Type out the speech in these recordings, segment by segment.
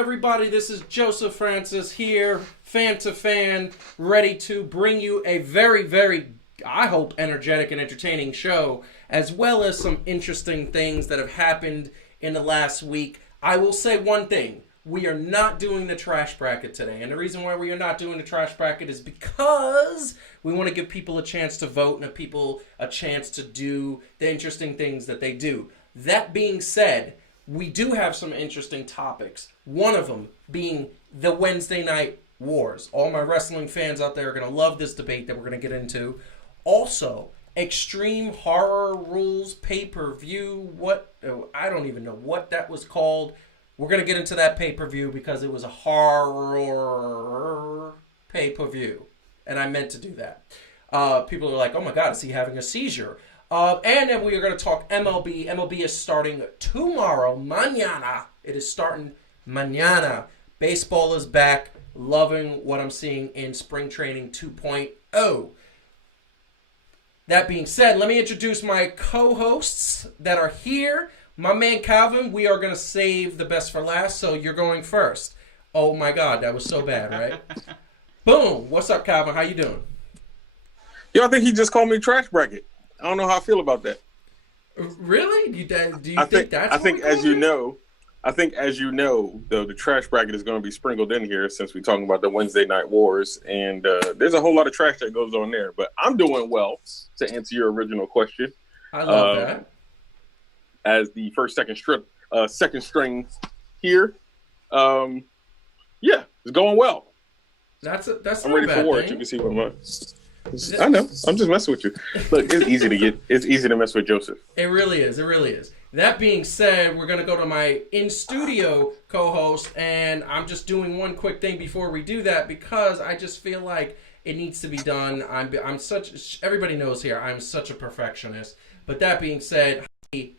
everybody? This is Joseph Francis here, fan to fan, ready to bring you a very, very, I hope, energetic and entertaining show, as well as some interesting things that have happened in the last week. I will say one thing. We are not doing the trash bracket today. And the reason why we are not doing the trash bracket is because we want to give people a chance to vote and people a chance to do the interesting things that they do. That being said, we do have some interesting topics. One of them being the Wednesday night wars. All my wrestling fans out there are going to love this debate that we're going to get into. Also, Extreme Horror Rules pay-per-view. I don't even know what that was called. We're going to get into that pay-per-view because it was a horror pay-per-view. And I meant to do that. People are like, oh my God, is he having a seizure? And then we are going to talk MLB. MLB is starting tomorrow, mañana. It is starting mañana. Baseball is back. Loving what I'm seeing in Spring Training 2.0. That being said, let me introduce my co-hosts that are here. My man Calvin, we are going to save the best for last, so you're going first. Oh my God, that was so bad, right? Boom. What's up, Calvin? How you doing? Yo, I think he just called me trash bracket. I don't know how I feel about that. Really? Do you think that's I think as you know, the trash bracket is going to be sprinkled in here since we're talking about the Wednesday night wars, and there's a whole lot of trash that goes on there. But I'm doing well, to answer your original question. I love that. As the second string here, yeah, it's going well. That's I'm ready for war. You can see what my. I know. I'm just messing with you. Look, it's easy to mess with Joseph. It really is. That being said, we're going to go to my in-studio co-host, and I'm just doing one quick thing before we do that because I just feel like it needs to be done. Everybody knows here, I'm such a perfectionist. But that being said,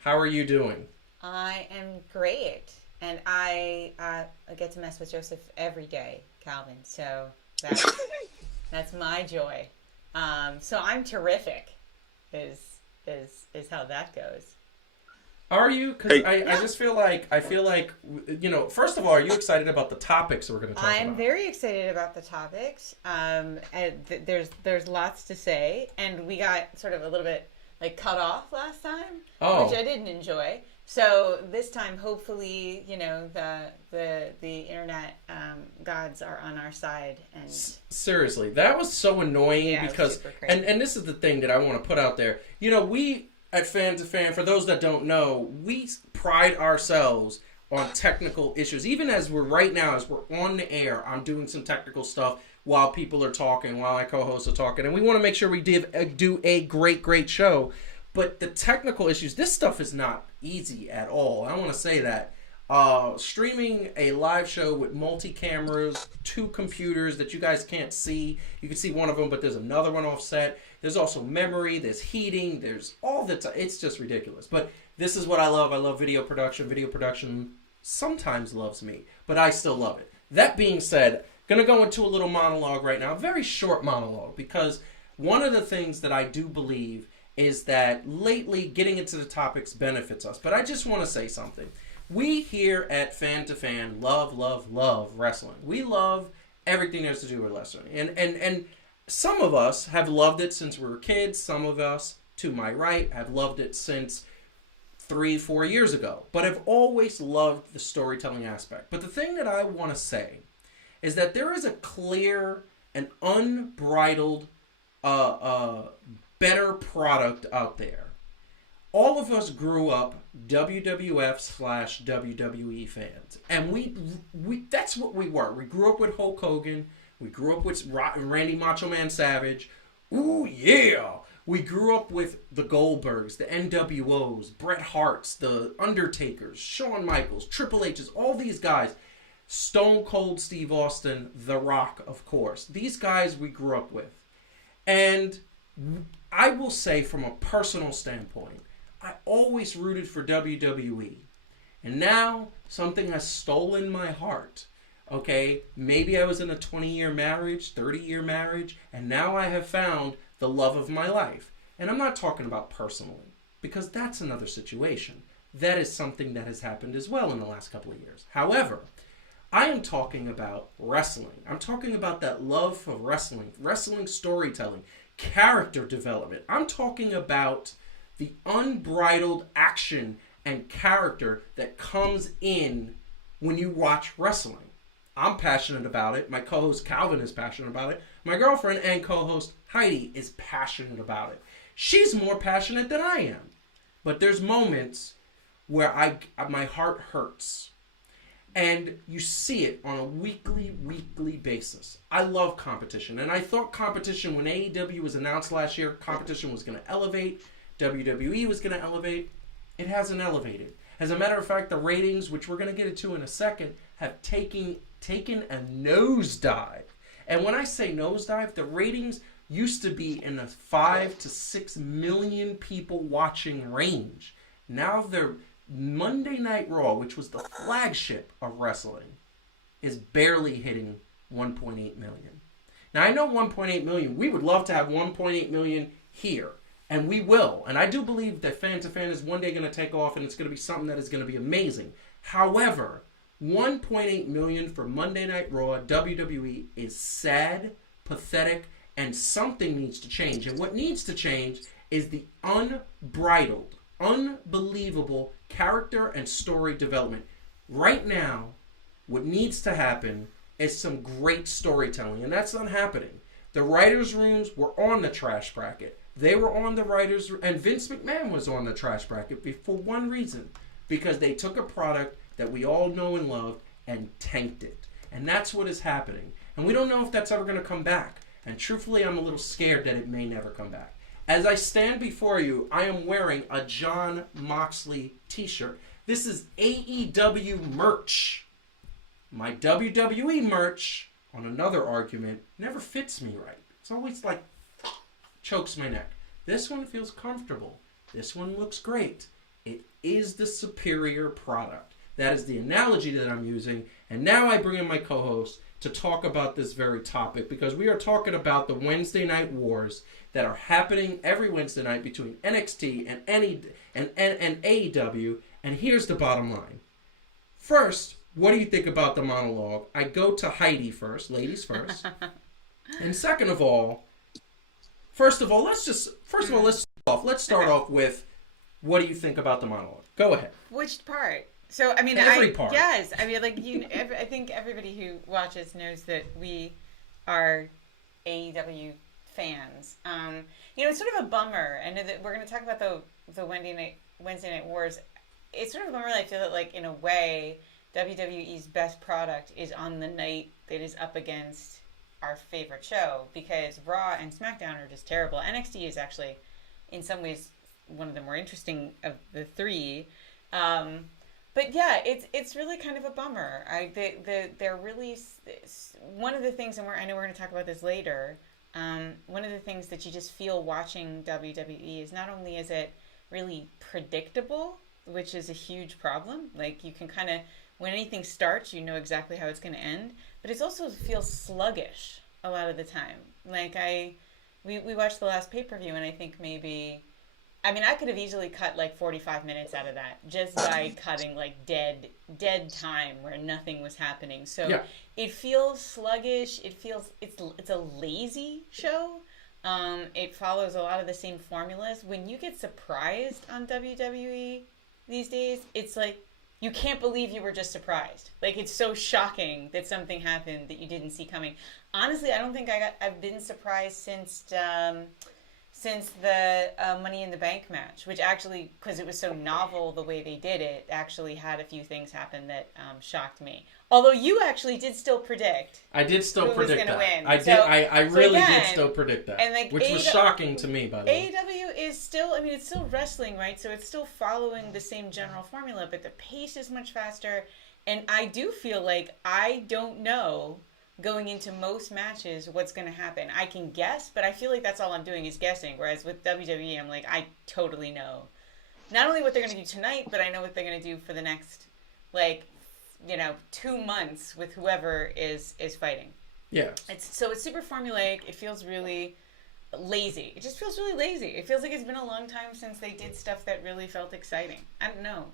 how are you doing? I am great, and I get to mess with Joseph every day, Calvin, so that's my joy. So I'm terrific, is how that goes. Are you? Because I just feel like, first of all, are you excited about the topics we're going to talk about? I'm very excited about the topics. There's lots to say, and we got sort of a little bit cut off last time, which I didn't enjoy. So this time, hopefully, the internet gods are on our side. And seriously, that was so annoying because, and this is the thing that I want to put out there. We at Fan to Fan, for those that don't know, we pride ourselves on technical issues. Even as we're on the air, I'm doing some technical stuff while people are talking, while my co-hosts are talking, and we want to make sure we do a great show. But the technical issues, this stuff is not easy at all. I want to say that. Streaming a live show with multi-cameras, 2 computers that you guys can't see. You can see one of them, but there's another one offset. There's also memory, there's heating, there's all the time. It's just ridiculous. But this is what I love. I love video production. Video production sometimes loves me, but I still love it. That being said, going to go into a little monologue right now, a very short monologue, because one of the things that I do believe is that lately getting into the topics benefits us. But I just want to say something. We here at Fan to Fan love wrestling. We love everything that has to do with wrestling. And some of us have loved it since we were kids. Some of us, to my right, have loved it since 3-4 years ago. But have always loved the storytelling aspect. But the thing that I want to say is that there is a clear and unbridled better product out there. All of us grew up WWF/WWE fans. And we that's what we were. We grew up with Hulk Hogan. We grew up with Randy Macho Man Savage. Ooh, yeah. We grew up with the Goldbergs, the NWOs, Bret Harts, the Undertakers, Shawn Michaels, Triple H's, all these guys. Stone Cold Steve Austin, The Rock, of course. These guys we grew up with. And I will say from a personal standpoint, I always rooted for WWE. And now something has stolen my heart. Okay, maybe I was in a 20-year marriage, 30-year marriage, and now I have found the love of my life. And I'm not talking about personally, because that's another situation. That is something that has happened as well in the last couple of years. However, I am talking about wrestling. I'm talking about that love for wrestling, wrestling storytelling, character development. I'm talking about the unbridled action and character that comes in when you watch wrestling. I'm passionate about it. My co-host Calvin is passionate about it. My girlfriend and co-host Heidi is passionate about it. She's more passionate than I am. But there's moments where my heart hurts. And you see it on a weekly basis. I love competition. And I thought competition, when AEW was announced last year, competition was going to elevate. WWE was going to elevate. It hasn't elevated. As a matter of fact, the ratings, which we're going to get into in a second, have taken a nosedive. And when I say nosedive, the ratings used to be in a 5 to 6 million people watching range. Now they're Monday Night Raw, which was the flagship of wrestling, is barely hitting 1.8 million. Now, I know 1.8 million. We would love to have 1.8 million here, and we will. And I do believe that Fan to Fan is one day going to take off, and it's going to be something that is going to be amazing. However, 1.8 million for Monday Night Raw, WWE, is sad, pathetic, and something needs to change. And what needs to change is the unbridled, unbelievable character and story development. Right now, what needs to happen is some great storytelling, and that's not happening. The writers' rooms were on the trash bracket. They were on the writers' and Vince McMahon was on the trash bracket for one reason, because they took a product that we all know and love and tanked it. And that's what is happening. And we don't know if that's ever going to come back. And truthfully, I'm a little scared that it may never come back. As I stand before you, I am wearing a Jon Moxley t-shirt. This is AEW merch. My WWE merch, on another argument, never fits me right. It's always like, chokes my neck. This one feels comfortable. This one looks great. It is the superior product. That is the analogy that I'm using. And now I bring in my co-host to talk about this very topic, because we are talking about the Wednesday night wars that are happening every Wednesday night between NXT and AEW. And here's the bottom line. First, what do you think about the monologue? I go to Heidi first, ladies first. And second of all, let's start off with, what do you think about the monologue? Go ahead. Which part? So, I mean, every part. Yes. I mean, like, I think everybody who watches knows that we are AEW fans. It's sort of a bummer. I know that we're going to talk about the Wednesday Night Wars. It's sort of a bummer that I feel that, like, in a way, WWE's best product is on the night that is up against our favorite show, because Raw and SmackDown are just terrible. NXT is actually, in some ways, one of the more interesting of the three. But yeah, it's really kind of a bummer. They're really, one of the things, and I know we're going to talk about this later. One of the things that you just feel watching WWE is not only is it really predictable, which is a huge problem. Like, you can kind of, when anything starts, you know exactly how it's going to end. But it also feels sluggish a lot of the time. Like, we watched the last pay-per-view, and I think maybe, I mean, I could have easily cut like 45 minutes out of that just by cutting like dead time where nothing was happening. So yeah. It feels sluggish. It feels it's a lazy show. It follows a lot of the same formulas. When you get surprised on WWE these days, it's like you can't believe you were just surprised. Like, it's so shocking that something happened that you didn't see coming. Honestly, I don't think I've been surprised since the Money in the Bank match, which actually, because it was so novel the way they did it, actually had a few things happen that shocked me. Although you actually did still predict. I did still who predict was that. Win. I really did still predict that, and like which was shocking to me, by the way. AEW is still, I mean, it's still wrestling, right? So it's still following the same general formula, but the pace is much faster. And I do feel like I don't know, going into most matches, what's going to happen. I can guess, but I feel like that's all I'm doing is guessing. Whereas with WWE, I'm like, I totally know. Not only what they're going to do tonight, but I know what they're going to do for the next, 2 months with whoever is fighting. Yeah. It's super formulaic. It feels really lazy. It just feels really lazy. It feels like it's been a long time since they did stuff that really felt exciting. I don't know.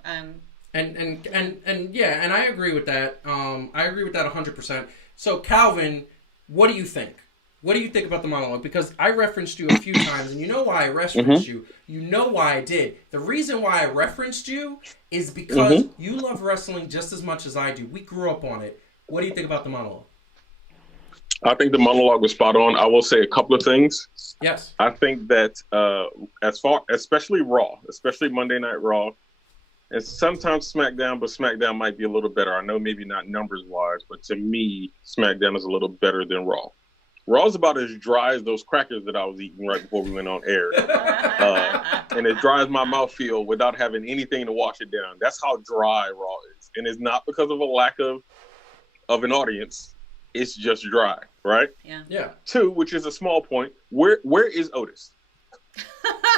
And yeah, and I agree with that. I agree with that 100%. So Calvin, what do you think? What do you think about the monologue? Because I referenced you a few times, and you know why I referenced you. You know why I did. The reason why I referenced you is because you love wrestling just as much as I do. We grew up on it. What do you think about the monologue? I think the monologue was spot on. I will say a couple of things. Yes. I think that especially Raw, especially Monday Night Raw, and sometimes SmackDown, but SmackDown might be a little better. I know maybe not numbers-wise, but to me, SmackDown is a little better than Raw. Raw's about as dry as those crackers that I was eating right before we went on air. And as dry as my mouth feel without having anything to wash it down. That's how dry Raw is. And it's not because of a lack of an audience. It's just dry, right? Yeah. 2, which is a small point, where is Otis?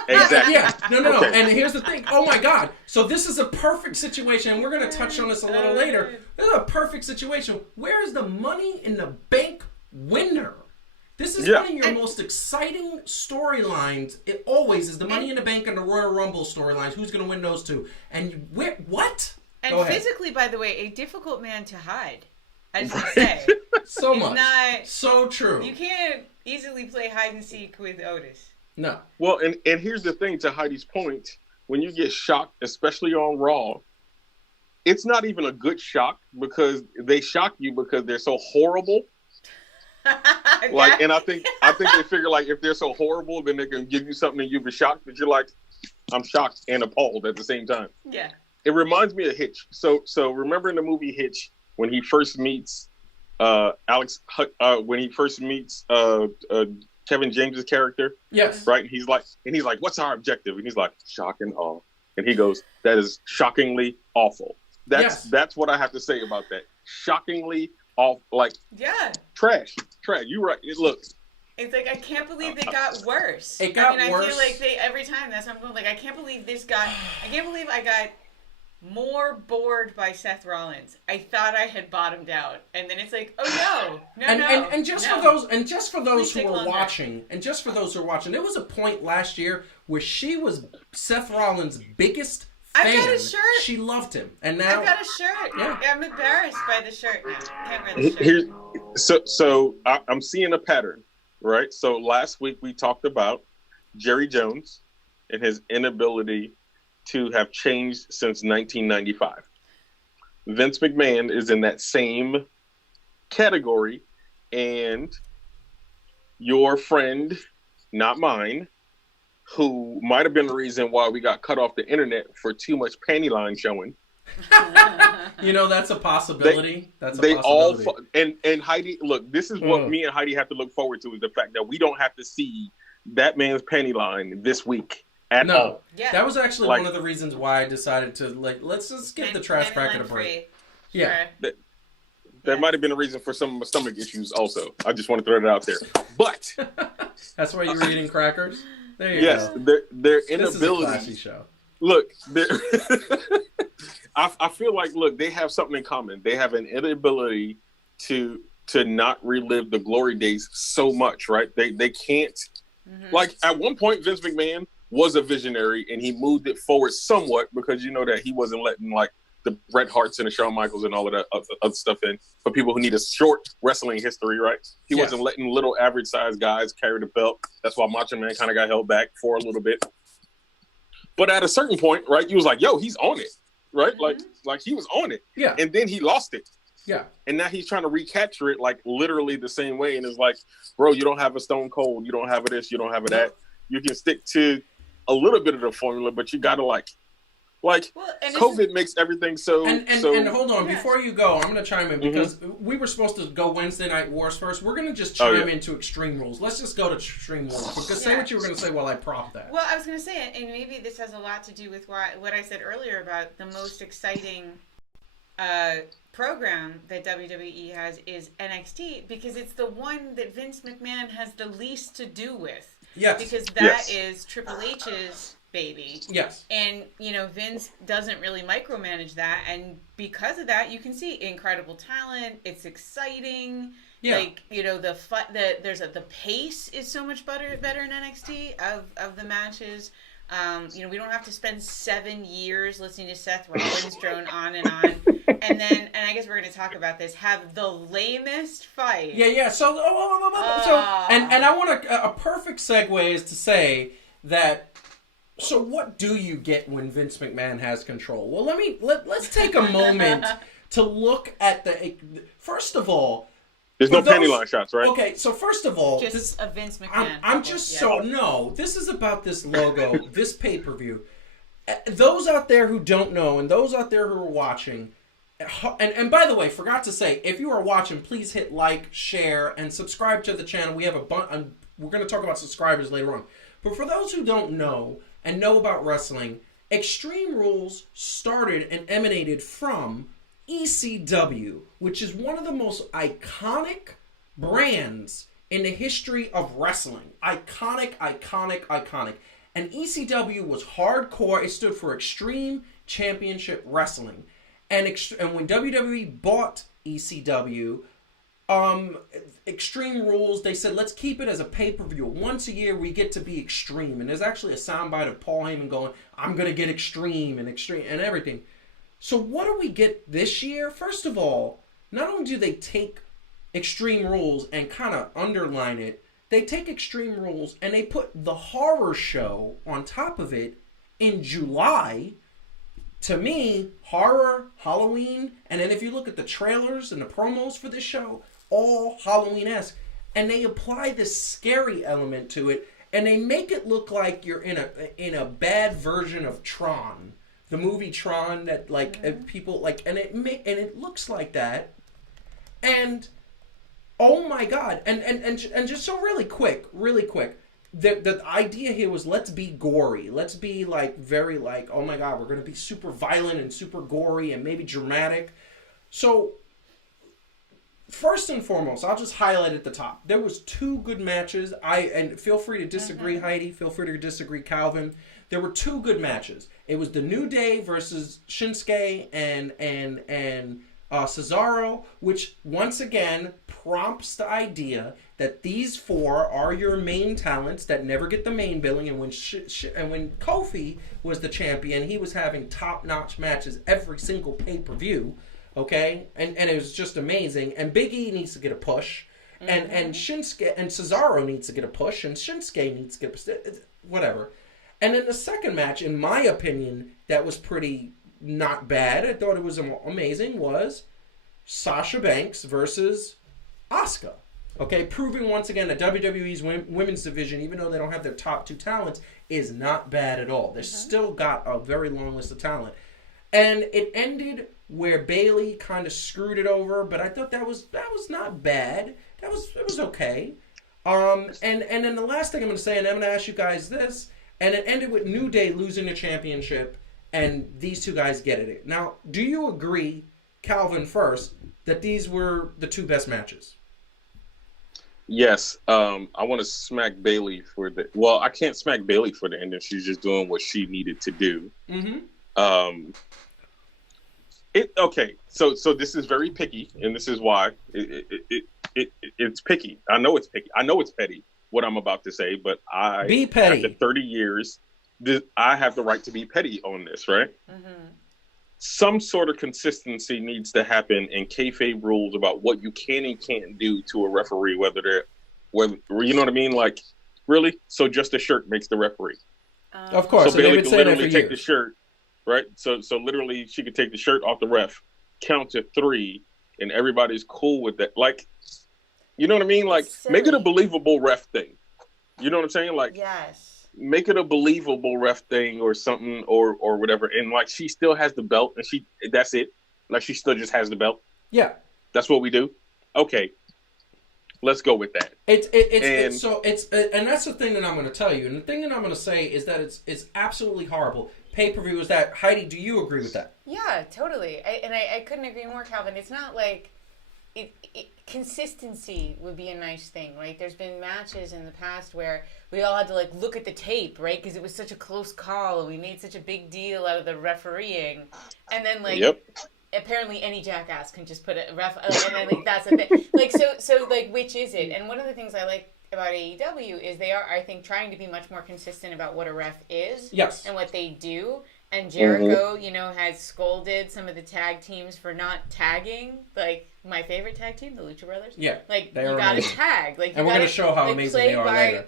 Exactly. Yeah. No. Okay. And here's the thing. Oh, my God. So this is a perfect situation. And we're going to touch on this a little later. This is a perfect situation. Where is the Money in the Bank winner? This is one of your most exciting storylines. It always is the Money in the Bank and the Royal Rumble storylines. Who's going to win those two? And what? And physically, by the way, a difficult man to hide. I just want to say. So much. So true. You can't easily play hide and seek with Otis. No. Well, and here's the thing, to Heidi's point. When you get shocked, especially on Raw, it's not even a good shock because they shock you because they're so horrible. And I think they figure like if they're so horrible, then they can give you something and you'll be shocked. But you're like, I'm shocked and appalled at the same time. Yeah. It reminds me of Hitch. So remember in the movie Hitch when he first meets when he first meets Kevin James's character. Yes. Right. He's like, what's our objective? And he's like, shock and awe. And he goes, that is shockingly awful. That's what I have to say about that. Shockingly awful. Like trash. You're right. It's like I can't believe they got worse. It got worse. I feel like every time that's what I'm going. Like I can't believe I got more bored by Seth Rollins. I thought I had bottomed out, and then it's like, oh no. And just for those who are watching, there was a point last year where she was Seth Rollins' biggest fan. I got a shirt. She loved him, and now I got a shirt. Yeah, I'm embarrassed by the shirt now. Can't wear the shirt. So I'm seeing a pattern, right? So last week we talked about Jerry Jones and his inability to have changed since 1995. Vince McMahon is in that same category, and your friend, not mine, who might have been the reason why we got cut off the internet for too much panty line showing. That's a possibility. And Heidi, look, this is what me and Heidi have to look forward to is the fact that we don't have to see that man's panty line this week. No, that was actually one of the reasons why I decided to let's just give the trash bracket a break. Yeah, that might have been a reason for some of my stomach issues. Also, I just want to throw it out there. But that's why you were eating crackers. There you go. Their inability. This is a classy show. Look, I feel like they have something in common. They have an inability to not relive the glory days so much, right? They can't. Like at one point, Vince McMahon was a visionary and he moved it forward somewhat because you know that he wasn't letting like the Bret Harts and the Shawn Michaels and all of that other stuff in for people who need a short wrestling history, right? He wasn't letting little average sized guys carry the belt. That's why Macho Man kind of got held back for a little bit. But at a certain point, right, he was like, yo, he's on it, right? Like he was on it. Yeah. And then he lost it. Yeah. And now he's trying to recapture it like literally the same way. And it's like, bro, you don't have a Stone Cold. You don't have a this. You don't have a that. You can stick to a little bit of the formula, but you got to COVID makes everything so. And hold on, before you go, I'm going to chime in because we were supposed to go Wednesday Night Wars first. We're going to just chime into Extreme Rules. Let's just go to Extreme Rules. Because say what you were going to say while I prompt that. Well, I was going to say, and maybe this has a lot to do with what I said earlier about the most exciting program that WWE has is NXT because it's the one that Vince McMahon has the least to do with. Yes. Because that is Triple H's baby. Yes. And, Vince doesn't really micromanage that. And because of that, you can see incredible talent. It's exciting. Yeah. Like, the pace is so much better in NXT of the matches. We don't have to spend 7 years listening to Seth Rollins drone on and on. And I guess we're going to talk about this, have the lamest fight. Yeah. So I want a perfect segue is to say that, so what do you get when Vince McMahon has control? Well, let's take a moment to look at first of all, there's no penny line shots, right? Okay, so first of all, just a Vince McMahon. No, this is about this logo, this pay-per-view. Those out there who don't know, and those out there who are watching, and by the way, forgot to say, if you are watching, please hit like, share, and subscribe to the channel. We have we're going to talk about subscribers later on. But for those who don't know and know about wrestling, Extreme Rules started and emanated from ECW, which is one of the most iconic brands in the history of wrestling. Iconic. And ECW was hardcore. It stood for Extreme Championship Wrestling. And when WWE bought ECW, Extreme Rules, they said, let's keep it as a pay-per-view. Once a year, we get to be extreme. And there's actually a soundbite of Paul Heyman going, I'm going to get extreme and everything. So what do we get this year? First of all, not only do they take Extreme Rules and kind of underline it, they take Extreme Rules and they put the horror show on top of it in July. To me, horror, Halloween, and then if you look at the trailers and the promos for this show, all Halloween-esque. And they apply this scary element to it, and they make it look like you're in a bad version of Tron. The movie Tron that people like, and it looks like that, and oh my god, and just so really quick, the idea here was let's be gory, let's be very oh my god, we're gonna be super violent and super gory and maybe dramatic. So first and foremost, I'll just highlight at the top. There was 2 good matches. And feel free to disagree, Heidi. Feel free to disagree, Calvin. There were 2 good matches. It was the New Day versus Shinsuke and Cesaro, which once again prompts the idea that these 4 are your main talents that never get the main billing. And when Kofi was the champion, he was having top-notch matches every single pay-per-view. Okay, and it was just amazing. And Big E needs to get a push, and Shinsuke and Cesaro needs to get a push, and Shinsuke needs to get whatever. And then the second match, in my opinion, that was pretty not bad. I thought it was amazing. Was Sasha Banks versus Asuka. Okay, proving once again that WWE's women's division, even though they don't have their top 2 talents, is not bad at all. They've still got a very long list of talent, and it ended where Bayley kind of screwed it over, but I thought that was not bad. It was okay. And then the last thing I'm going to say, and I'm going to ask you guys this, and it ended with New Day losing the championship, and these 2 guys getting it. Now, do you agree, Calvin first, that these were the 2 best matches? Yes. I want to smack Bayley for the... Well, I can't smack Bayley for the ending. She's just doing what she needed to do. Mm-hmm. Okay, so this is very picky, and this is why it's picky. I know it's picky. I know it's petty, what I'm about to say, but be petty. After 30 years, I have the right to be petty on this, right? Mm-hmm. Some sort of consistency needs to happen in kayfabe rules about what you can and can't do to a referee, whether you know what I mean? Like, really? So just a shirt makes the referee. Of course, so Bayley can literally take the shirt. Right, so literally, she could take the shirt off the ref, count to 3, and everybody's cool with that. Like, you know what I mean? Like, make it a believable ref thing. You know what I'm saying? Like, yes, make it a believable ref thing or something or whatever. And like, she still has the belt, and that's it. Like, she still just has the belt. Yeah, that's what we do. Okay, let's go with that. And that's the thing that I'm going to tell you. And the thing that I'm going to say is that it's absolutely horrible. Pay-per-view is that. Heidi, do you agree with that? Yeah, totally. I couldn't agree more, Calvin. It's not like consistency would be a nice thing. Like, there's been matches in the past where we all had to look at the tape, right? Because it was such a close call, and we made such a big deal out of the refereeing, and then apparently any jackass can just put a ref, and then that's a thing. So which is it? And one of the things I like about AEW is they are, I think, trying to be much more consistent about what a ref is. Yes. And what they do. And Jericho, has scolded some of the tag teams for not tagging. Like, my favorite tag team, the Lucha Brothers. Yeah. Like, you gotta tag. Like, and we're going to show how amazing they are later.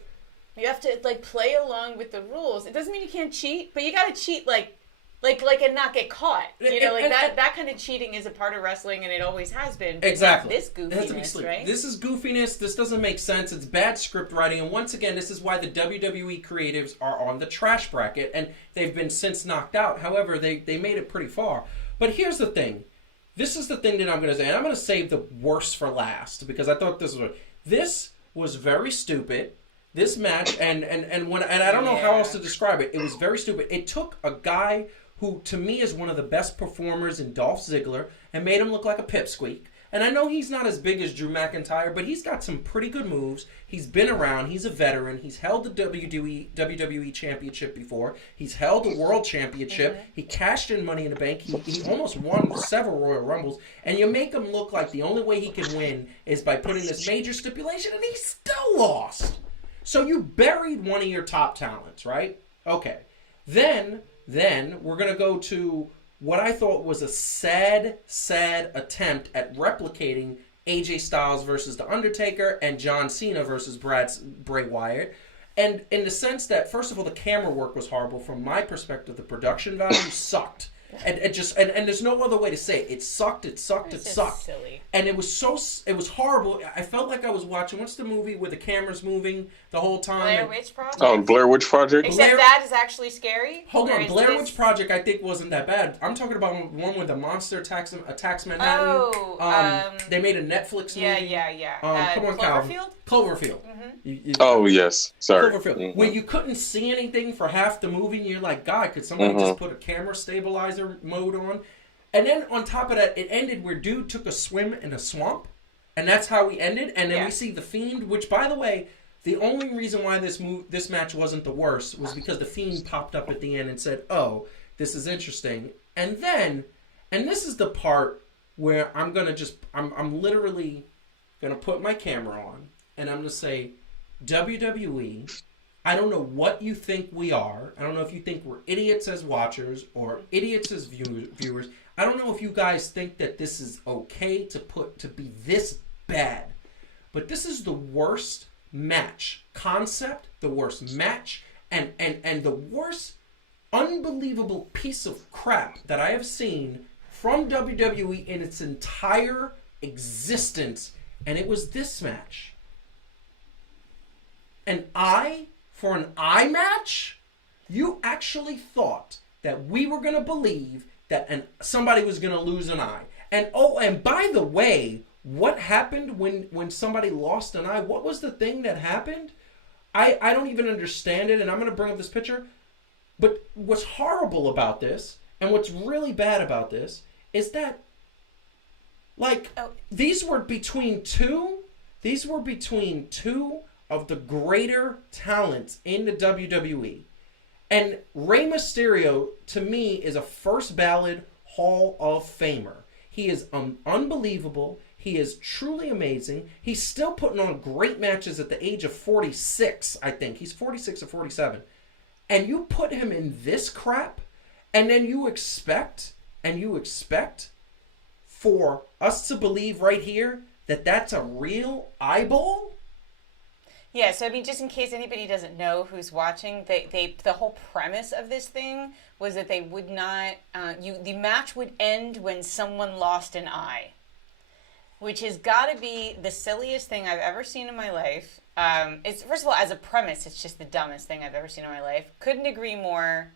You have to, play along with the rules. It doesn't mean you can't cheat, but you gotta cheat, and not get caught. That kind of cheating is a part of wrestling, and it always has been. Exactly. This goofiness, right? This is goofiness. This doesn't make sense. It's bad script writing. And once again, this is why the WWE creatives are on the trash bracket, and they've been since knocked out. However, they made it pretty far. But here's the thing. This is the thing that I'm going to say. And I'm going to save the worst for last, because I thought this was very stupid. This match, and I don't know how else to describe it. It was very stupid. It took a guy who, to me, is one of the best performers in Dolph Ziggler, and made him look like a pipsqueak. And I know he's not as big as Drew McIntyre, but he's got some pretty good moves. He's been around. He's a veteran. He's held the WWE Championship before. He's held the World Championship. He cashed in Money in the Bank. He almost won several Royal Rumbles. And you make him look like the only way he can win is by putting this major stipulation, and he still lost. So you buried one of your top talents, right? Okay. Then we're going to go to what I thought was a sad attempt at replicating AJ Styles versus The Undertaker and John Cena versus Bray Wyatt. And in the sense that, first of all, the camera work was horrible. From my perspective, the production value sucked. And there's no other way to say it. It sucked. Silly. And it was horrible. I felt like I was watching, what's the movie where the camera's moving the whole time? Blair Witch Project? Oh, Blair Witch Project? Except that is actually scary. Hold on, Blair Witch Project I think wasn't that bad. I'm talking about one where the monster attacks Manhattan. Oh. They made a Netflix movie. Yeah. Come on, Calvin. Cloverfield? Mm-hmm. Oh, yes. Sorry. Cloverfield. Mm-hmm. Where you couldn't see anything for half the movie, and you're like, God, could somebody just put a camera stabilizer mode on? And then on top of that, it ended where dude took a swim in a swamp, and that's how we ended. And then we see The Fiend, which, by the way, the only reason why this match wasn't the worst was because The Fiend popped up at the end and said, oh, this is interesting. And then, and this is the part where I'm literally going to put my camera on, and I'm going to say, WWE, I don't know what you think we are. I don't know if you think we're idiots as watchers or idiots as viewers. I don't know if you guys think that this is okay to be this bad. But this is the worst match concept, the worst match, and the worst unbelievable piece of crap that I have seen from WWE in its entire existence. And it was this match. For an eye match, you actually thought that we were going to believe that somebody was going to lose an eye. And by the way, what happened when somebody lost an eye? What was the thing that happened? I don't even understand it, and I'm going to bring up this picture. But what's horrible about this, and what's really bad about this, is that, these were between two of the greater talents in the WWE. And Rey Mysterio, to me, is a first ballot Hall of Famer. He is unbelievable. He is truly amazing. He's still putting on great matches at the age of 46, I think. He's 46 or 47. And you put him in this crap, and then you expect for us to believe right here that that's a real eyeball? Yeah, so I mean, just in case anybody doesn't know who's watching, the whole premise of this thing was that they would not, the match would end when someone lost an eye, which has got to be the silliest thing I've ever seen in my life. It's, first of all, as a premise, it's just the dumbest thing I've ever seen in my life. Couldn't agree more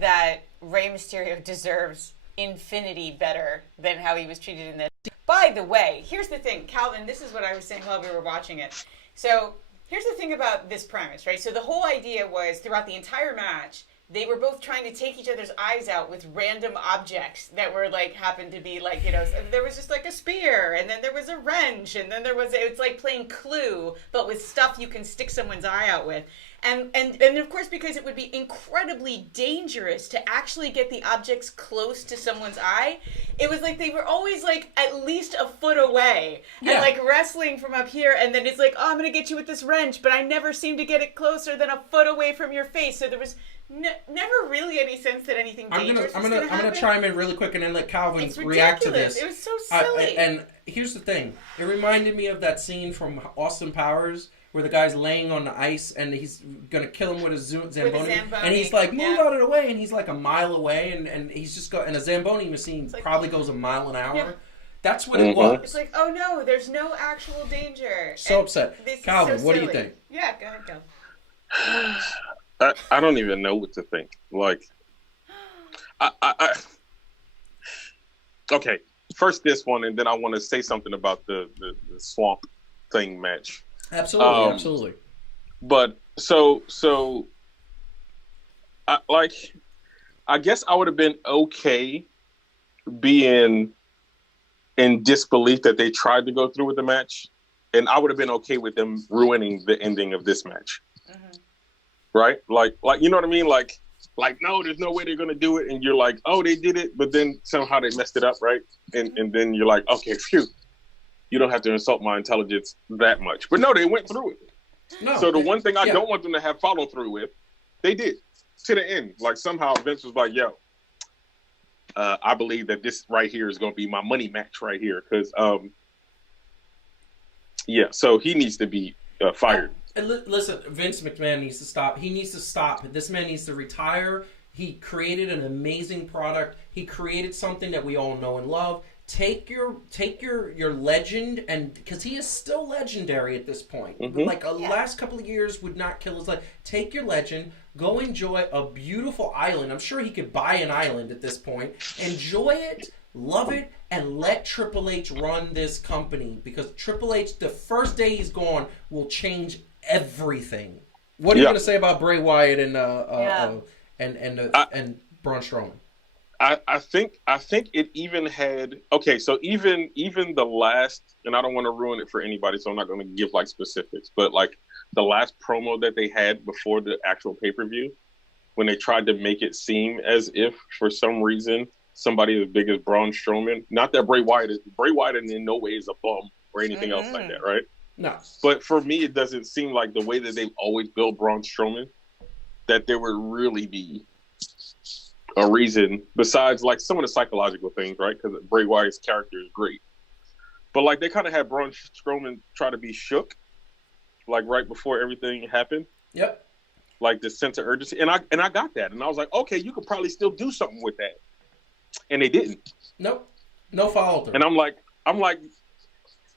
that Rey Mysterio deserves infinity better than how he was treated in this. By the way, here's the thing, Calvin, this is what I was saying while we were watching it. So here's the thing about this premise, right? So the whole idea was throughout the entire match, they were both trying to take each other's eyes out with random objects that were happened to be there was just a spear, and then there was a wrench, and then it's like playing Clue, but with stuff you can stick someone's eye out with. And of course, because it would be incredibly dangerous to actually get the objects close to someone's eye, it was like they were always like at least a foot away and like wrestling from up here. And then it's like, oh, I'm going to get you with this wrench, but I never seem to get it closer than a foot away from your face. So there was never really any sense that anything dangerous was going to happen. I'm gonna chime in really quick and then let Calvin react to this. It was so silly. And here's the thing. It reminded me of that scene from Austin Powers where the guy's laying on the ice and he's gonna kill him with a Zamboni. And he's like, move out of the way, and he's like a mile away, and he's just and a Zamboni machine probably goes a mile an hour. Yeah. That's what it was. It's like, oh no, there's no actual danger. So upset. Calvin, what do you think? Yeah, go ahead, Calvin. I don't even know what to think. Like, okay. First this one, and then I want to say something about the swamp thing match. Absolutely. But so I guess I would have been okay being in disbelief that they tried to go through with the match, and I would have been okay with them ruining the ending of this match. Mm-hmm. Right? Like you know what I mean? Like no, there's no way they're gonna do it, and you're like, oh, they did it, but then somehow they messed it up, right? And then you're like, okay, phew. You don't have to insult my intelligence that much. But no, they went through it. No, so the one thing I don't want them to have follow through with, they did to the end. Like somehow Vince was like, yo, I believe that this right here is going to be my money match right here. Because, so he needs to be fired. Listen, Vince McMahon needs to stop. He needs to stop. This man needs to retire. He created an amazing product. He created something that we all know and love. Take your legend, and because he is still legendary at this point. Mm-hmm. Like last couple of years would not kill his legend. Take your legend, go enjoy a beautiful island. I'm sure he could buy an island at this point. Enjoy it, love it, and let Triple H run this company, because Triple H, the first day he's gone, will change everything. What are you going to say about Bray Wyatt and Braun Strowman? I think it even had so even the last, and I don't want to ruin it for anybody, so I'm not going to give like specifics, but like the last promo that they had before the actual pay-per-view, when they tried to make it seem as if for some reason somebody as big as Braun Strowman, not that Bray Wyatt in no way is a bum or anything else like that, right? No. But for me, it doesn't seem like the way that they've always built Braun Strowman that there would really be a reason besides like some of the psychological things, right? Because Bray Wyatt's character is great, but like they kind of had Braun Strowman try to be shook, like right before everything happened. Yep. Like the sense of urgency, and I got that, and I was like, okay, you could probably still do something with that, and they didn't. Nope. No follow through. And I'm like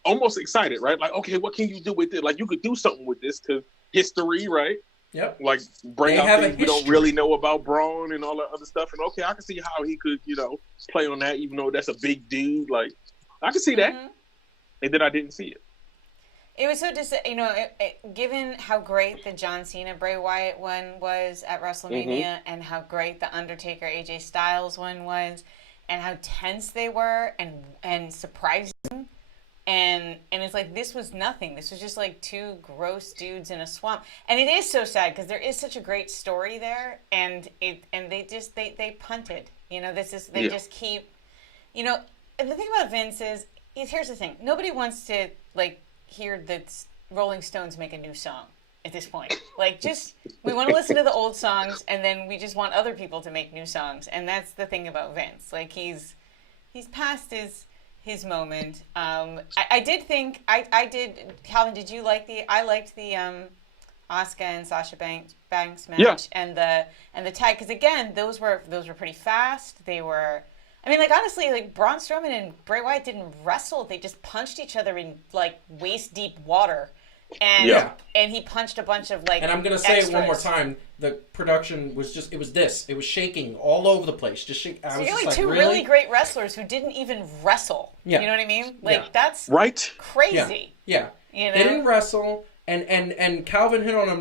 almost excited, right? Like, okay, what can you do with it? Like you could do something with this because history, right? Yep. Like bring out things we don't really know about Braun and all that other stuff. And okay, I can see how he could, play on that, even though that's a big dude. Like I can see that. Mm-hmm. And then I didn't see it. It was so given how great the John Cena Bray Wyatt one was at WrestleMania, and how great the Undertaker AJ Styles one was, and how tense they were and surprising. And it's like, this was nothing. This was just like two gross dudes in a swamp. And it is so sad because there is such a great story there, and they punted. Just keep, and the thing about Vince is here's the thing. Nobody wants to like hear the Rolling Stones make a new song at this point. Like, we want to listen to the old songs, and then we just want other people to make new songs. And that's the thing about Vince. Like, he's past his moment. I did Calvin, did you like I liked the Asuka and Sasha Banks match, and the tag, because again those were pretty fast. They were, I mean, like, honestly, like Braun Strowman and Bray Wyatt didn't wrestle. They just punched each other in like waist deep water. And he punched a bunch of like. And I'm gonna say it one more time. The production was it was shaking all over the place. Just shake. So you're like two really great wrestlers who didn't even wrestle. Yeah. You know what I mean? Like that's right. Crazy. Yeah. They didn't wrestle, and Calvin hit on a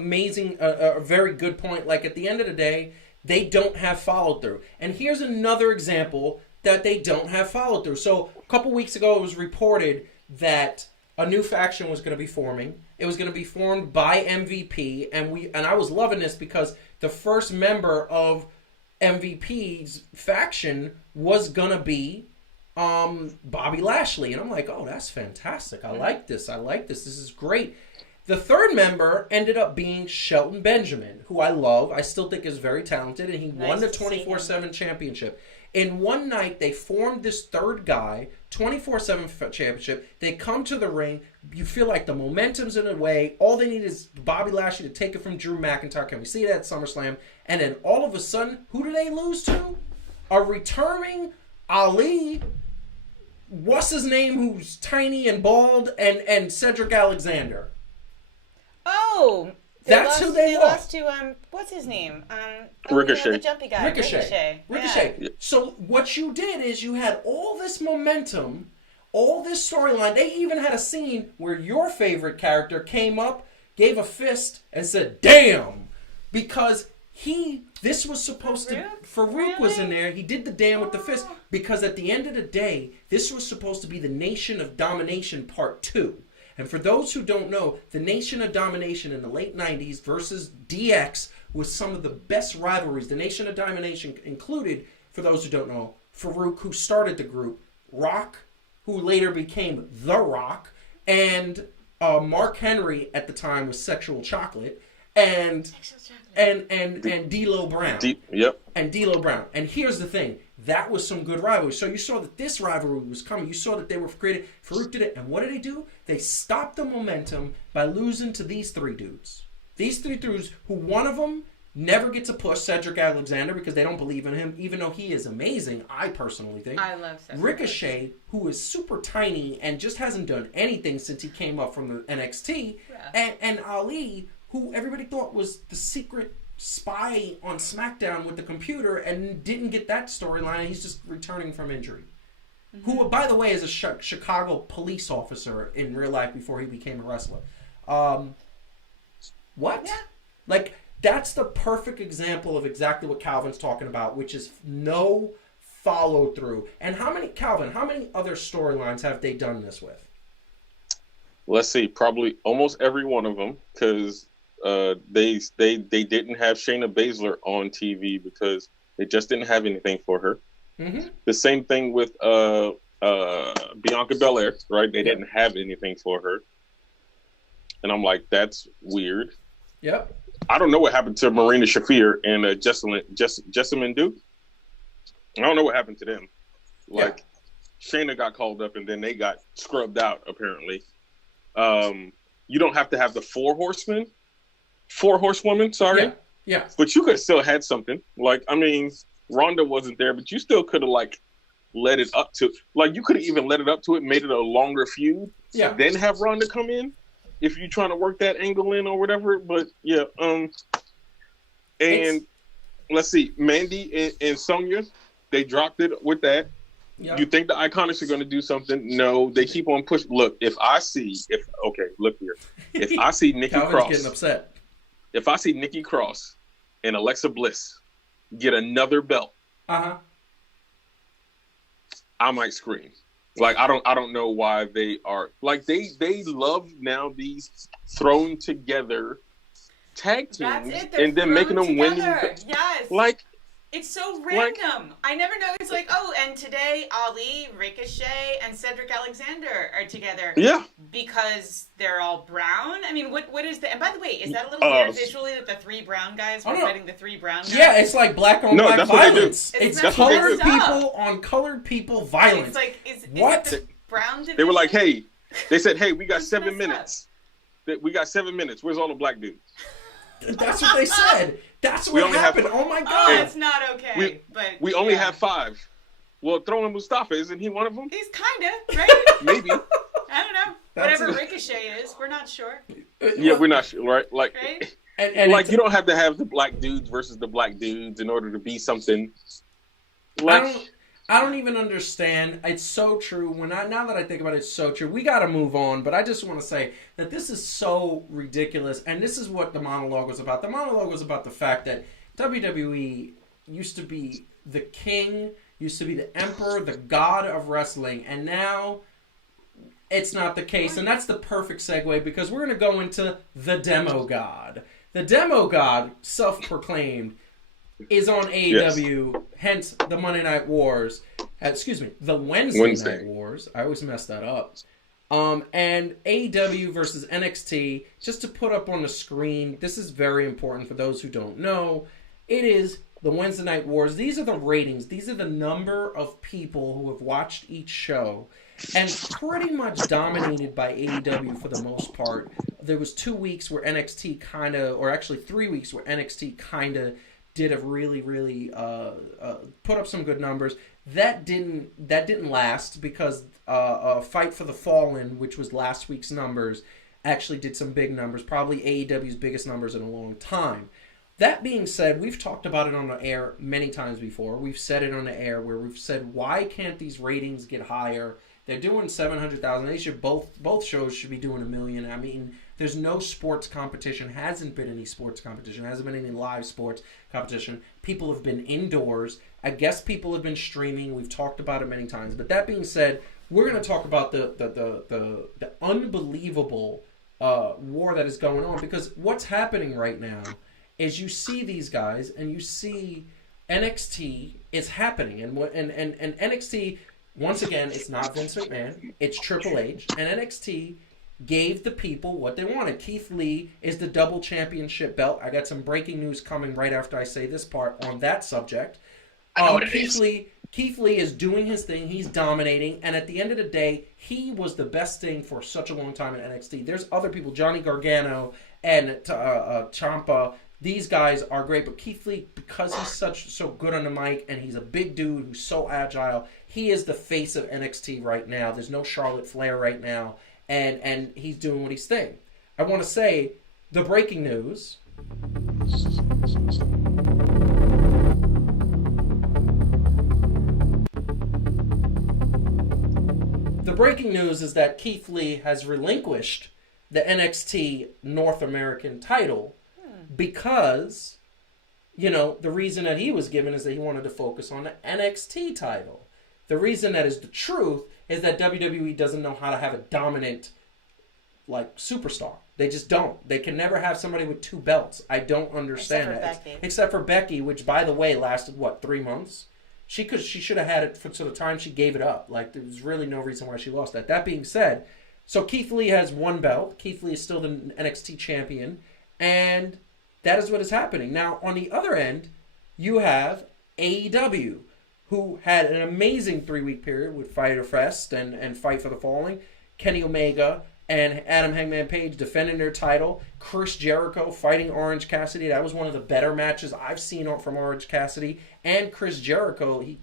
very good point. Like at the end of the day, they don't have follow through. And here's another example that they don't have follow through. So a couple weeks ago, it was reported that a new faction was going to be forming. It was going to be formed by MVP, and I was loving this because the first member of MVP's faction was going to be Bobby Lashley, and I'm like, oh, that's fantastic. I like this. This is great. The third member ended up being Shelton Benjamin, who I love. I still think is very talented, and he won the 24/7 championship. In one night, they formed this third guy, 24/7 championship. They come to the ring. You feel like the momentum's in a way. All they need is Bobby Lashley to take it from Drew McIntyre. Can we see that at SummerSlam? And then all of a sudden, who do they lose to? A returning Ali. What's his name? Who's tiny and bald, and Cedric Alexander. Oh, that's who they lost to. What's his name? Ricochet. The jumpy guy. Ricochet. Yeah. So what you did is you had all this momentum, all this storyline. They even had a scene where your favorite character came up, gave a fist, and said, "Damn," because this was supposed to. Farouk was in there. He did the damn with the fist because at the end of the day, this was supposed to be the Nation of Domination Part 2. And for those who don't know, the Nation of Domination in the late 90s versus DX was some of the best rivalries. The Nation of Domination included, for those who don't know, Farouk, who started the group, Rock, who later became The Rock, and Mark Henry at the time was Sexual Chocolate, and D'Lo Brown. And D'Lo Brown. And here's the thing. That was some good rivalry. So you saw that this rivalry was coming. You saw that they were created. Farouk did it. And what did they do? They stopped the momentum by losing to these three dudes. These three dudes, who one of them never gets a push, Cedric Alexander, because they don't believe in him, even though he is amazing, I personally think. I love Cedric. Ricochet, who is super tiny and just hasn't done anything since he came up from the NXT. Yeah. And Ali, who everybody thought was the secret spy on SmackDown with the computer and didn't get that storyline. He's just returning from injury. Mm-hmm. Who, by the way, is a Chicago police officer in real life before he became a wrestler. What? Yeah. Like, that's the perfect example of exactly what Calvin's talking about, which is no follow through. And how many other storylines have they done this with? Let's see, probably almost every one of them, because they didn't have Shayna Baszler on TV because they just didn't have anything for her. Mm-hmm. The same thing with Bianca Belair, right? They didn't have anything for her. And I'm like, that's weird. Yep. I don't know what happened to Marina Shafir and Jessamine Duke. I don't know what happened to them. Like, Shayna got called up and then they got scrubbed out, apparently. You don't have to have the four horsewomen, sorry. Yeah. But you could have still had something. Like, I mean, Ronda wasn't there, but you still could have, like, led it up to, like, you could have even led it up to it, made it a longer feud. Yeah. Then have Ronda come in if you're trying to work that angle in or whatever. But yeah, let's see, Mandy and Sonya, they dropped it with that. Yep. You think the Iconics are going to do something? No, they keep on pushing. Look, look here. If I see Nikki Cross getting upset. If I see Nikki Cross and Alexa Bliss get another belt, I might scream. Like, I don't know why they are like they love now these thrown together tag teams and then making them win. Yes. Like, it's so random. I never know. It's like, oh, and today Ali, Ricochet, and Cedric Alexander are together. Yeah. Because they're all brown. I mean, what is the? And by the way, is that a little weird visually that the three brown guys were fighting the three brown guys? Yeah, it's like black on black violence. It's colored people on colored people violence. It's like, what? Is it the brown division? They were like, hey, they said, hey, we got 7 minutes. We got 7 minutes. Where's all the black dudes? That's what they said. That's what happened. Oh my God. Oh, it's not okay. We only have 5. Well, throw in Mustafa. Isn't he one of them? He's kind of, right? Maybe. I don't know. Whatever Ricochet is, we're not sure. Yeah, we're not sure, right? Like, right? And like, you don't have to have the black dudes versus the black dudes in order to be something. Like, I don't even understand. It's so true. Now that I think about it, it's so true. We got to move on, but I just want to say that this is so ridiculous, and this is what the monologue was about. The monologue was about the fact that WWE used to be the king, used to be the emperor, the god of wrestling, and now it's not the case. And that's the perfect segue because we're going to go into the Demo God. The Demo God, self-proclaimed, is on AEW, yes. Hence the Monday Night Wars. The Wednesday Night Wars. I always mess that up. And AEW versus NXT, just to put up on the screen, this is very important for those who don't know. It is the Wednesday Night Wars. These are the ratings. These are the number of people who have watched each show. And pretty much dominated by AEW for the most part. There was 2 weeks where NXT kind of, or actually 3 weeks where NXT kind of did a really, really put up some good numbers. That didn't last because Fight for the Fallen, which was last week's numbers, actually did some big numbers. Probably AEW's biggest numbers in a long time. That being said, we've talked about it on the air many times before. We've said it on the air where we've said, why can't these ratings get higher? They're doing 700,000. They should both shows should be doing 1 million. I mean, there's no sports competition. Hasn't been any sports competition. Hasn't been any live sports competition. People have been indoors. I guess people have been streaming. We've talked about it many times. But that being said, we're going to talk about the unbelievable war that is going on, because what's happening right now is you see these guys and you see NXT is happening, and NXT. Once again, it's not Vince McMahon. It's Triple H. And NXT gave the people what they wanted. Keith Lee is the double championship belt. I got some breaking news coming right after I say this part on that subject. Keith Lee is doing his thing. He's dominating. And at the end of the day, he was the best thing for such a long time in NXT. There's other people, Johnny Gargano and Ciampa. These guys are great, but Keith Lee, because he's so good on the mic and he's a big dude who's so agile, he is the face of NXT right now. There's no Charlotte Flair right now, and he's doing what he's saying. I want to say the breaking news. The breaking news is that Keith Lee has relinquished the NXT North American title. Because, the reason that he was given is that he wanted to focus on the NXT title. The reason that is the truth is that WWE doesn't know how to have a dominant, superstar. They just don't. They can never have somebody with 2 belts. I don't understand that. Except for Becky, which, by the way, lasted, 3 months? She should have had it for the time she gave it up. There was really no reason why she lost that. That being said, so Keith Lee has 1 belt. Keith Lee is still the NXT champion. And that is what is happening. Now, on the other end, you have AEW, who had an amazing 3-week period with Fyter Fest and Fight for the Fallen. Kenny Omega and Adam Hangman Page defending their title. Chris Jericho fighting Orange Cassidy. That was one of the better matches I've seen from Orange Cassidy. And Chris Jericho, he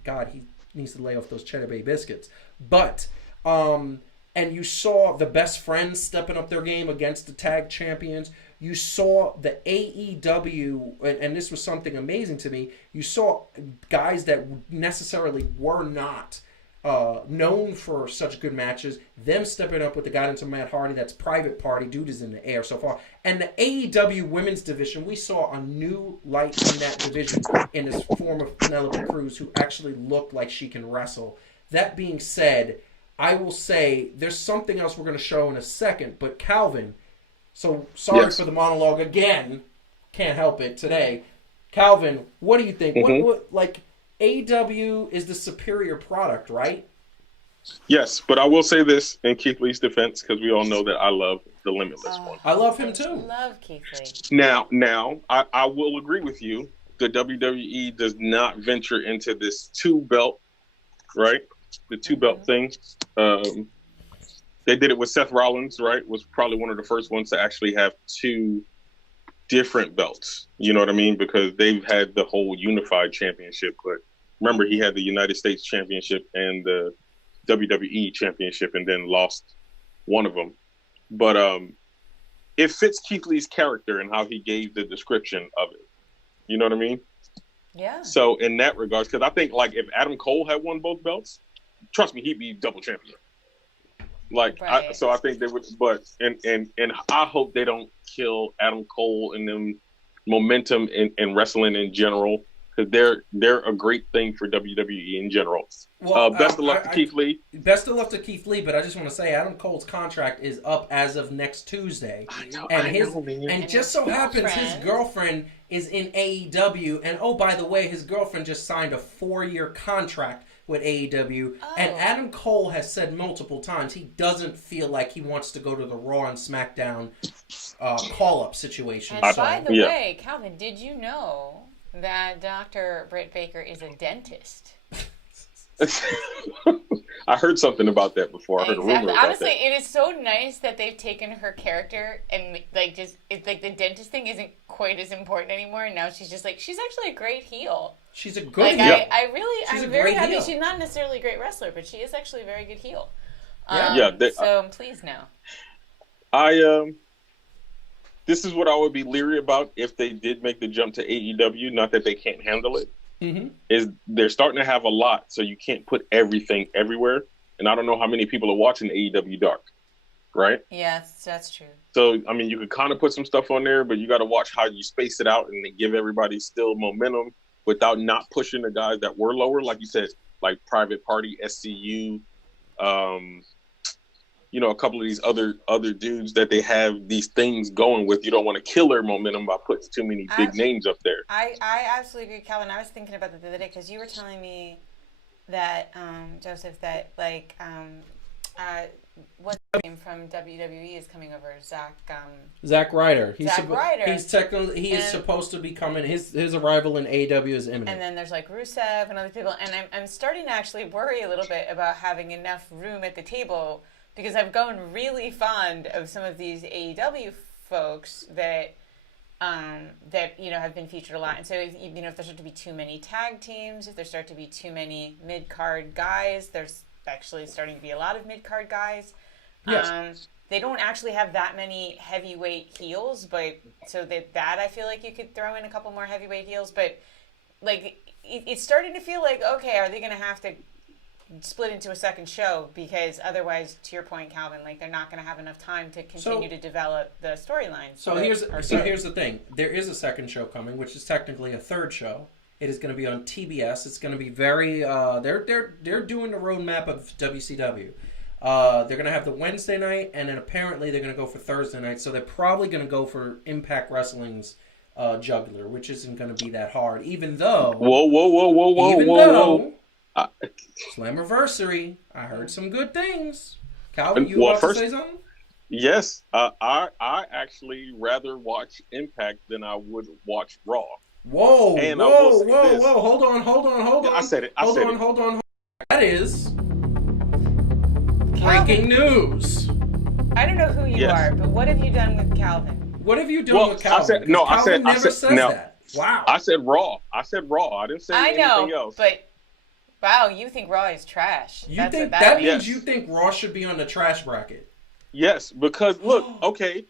needs to lay off those Cheddar Bay biscuits. But, and you saw the Best Friends stepping up their game against the tag champions. You saw the AEW, and this was something amazing to me, you saw guys that necessarily were not known for such good matches, them stepping up with the guidance of Matt Hardy. That's Private Party. Dude is in the air so far. And the AEW women's division, we saw a new light in that division in this form of Penelope Cruz, who actually looked like she can wrestle. That being said, I will say there's something else we're going to show in a second, but Calvin... So, sorry for the monologue again. Can't help it today. Calvin, what do you think? Mm-hmm. AEW is the superior product, right? Yes, but I will say this in Keith Lee's defense, because we all know that I love the Limitless one. I love him too. I love Keith Lee. Now, I will agree with you. The WWE does not venture into this 2-belt, right? The 2-belt thing. They did it with Seth Rollins, right? Was probably one of the first ones to actually have 2 different belts. You know what I mean? Because they've had the whole unified championship. But remember, he had the United States championship and the WWE championship and then lost one of them. But it fits Keith Lee's character and how he gave the description of it. You know what I mean? Yeah. So in that regards, because I think if Adam Cole had won both belts, trust me, he'd be double champion. Right. So I think they would, but and I hope they don't kill Adam Cole and them momentum in wrestling in general, because they're a great thing for WWE in general. Well, best of luck to Keith Lee. Best of luck to Keith Lee, but I just want to say Adam Cole's contract is up as of next Tuesday. I know, and just so happens his girlfriend is in AEW, and oh, by the way, his girlfriend just signed a 4-year contract with AEW, and Adam Cole has said multiple times he doesn't feel like he wants to go to the Raw and SmackDown call-up situation. And by the way, Calvin, did you know that Dr. Britt Baker is a dentist? I heard something about that before. I heard a rumor about Honestly, that. it is so nice that they've taken her character and it's like the dentist thing isn't quite as important anymore. And now she's just like, she's actually a great heel. She's a good heel. I'm very happy. Heel. She's not necessarily a great wrestler, but she is actually a very good heel. So I'm pleased now. This is what I would be leery about if they did make the jump to AEW. Not that they can't handle it. Mm-hmm. Is they're starting to have a lot, so you can't put everything everywhere. And I don't know how many people are watching AEW Dark, right? Yeah, that's true. So, I mean, you could kind of put some stuff on there, but you got to watch how you space it out and give everybody still momentum without not pushing the guys that were lower, like you said, like Private Party, SCU, a couple of these other dudes that they have these things going with. You don't want to kill their momentum by putting too many big names up there. I absolutely agree, Calvin. I was thinking about that the other day because you were telling me that, Joseph, that what's his name from WWE is coming over? Zack Ryder. Ryder. He is supposed to be coming. His arrival in AEW is imminent. And then there's like Rusev and other people. And I'm starting to actually worry a little bit about having enough room at the table because I've grown really fond of some of these AEW folks that have been featured a lot. And so if there start to be too many tag teams, if there start to be too many mid-card guys, there's actually starting to be a lot of mid-card guys. Yes. They don't actually have that many heavyweight heels, but so that I feel like you could throw in a couple more heavyweight heels. But like it's starting to feel like, okay, are they going to have to split into a second show? Because otherwise, to your point, Calvin, like they're not going to have enough time to continue to develop the storylines. So here's the thing: there is a second show coming, which is technically a third show. It is going to be on TBS. It's going to be very. They're doing the roadmap of WCW. They're going to have the Wednesday night, and then apparently they're going to go for Thursday night. So they're probably going to go for Impact Wrestling's jugular, which isn't going to be that hard. Even though. Whoa. Slammiversary. I heard some good things. Calvin, you about to say something? Yes. I actually rather watch Impact than I would watch Raw. Whoa. Hold on. I said it. Hold on. That is breaking news. I don't know who you are, but what have you done with Calvin? What have you done with Calvin? Calvin never says that. Wow. I said Raw. I didn't say anything else. But wow, you think Raw is trash. That means you think Raw should be on the trash bracket. Yes, because look, okay.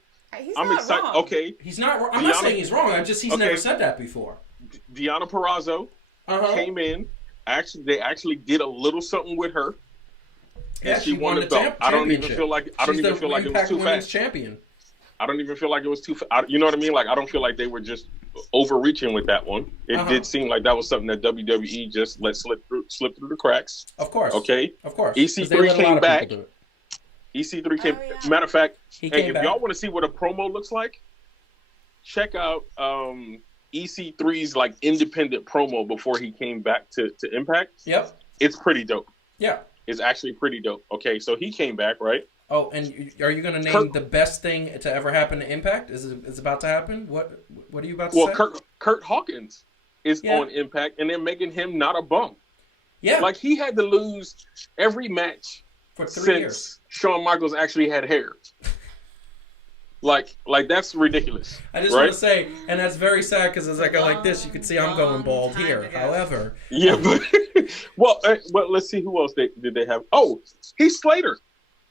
I'm excited. Wrong. Okay. He's not wrong. I'm not saying he's wrong. He's never said that before. Deonna Purrazzo came in. They actually did a little something with her. Yeah, and she won the belt. I don't even feel like it was too fast. Champion. I don't even feel like it was too fast. You know what I mean? Like I don't feel like they were just overreaching with that one. It did seem like that was something that WWE just let slip through the cracks. Of course. Okay. Of course. EC3 came back. EC3 came. Oh, yeah. Matter of fact, if back. y'all want to see what a promo looks like, check out EC3's like independent promo before he came back to Impact. Yep. It's pretty dope. Yeah. It's actually pretty dope. Okay, so he came back, right? Oh, and are you going to name the best thing to ever happen to Impact? Is about to happen? What are you about to say? Well, Kurt Hawkins is on Impact, and they're making him not a bum. Yeah. Like he had to lose every match for 3 since years. Shawn Michaels actually had hair. Like that's ridiculous. I just want to say, and that's very sad because as I go like this, you can see I'm going bald here. Ago. However, yeah, but well, let's see who else did they have. Oh, Heath Slater.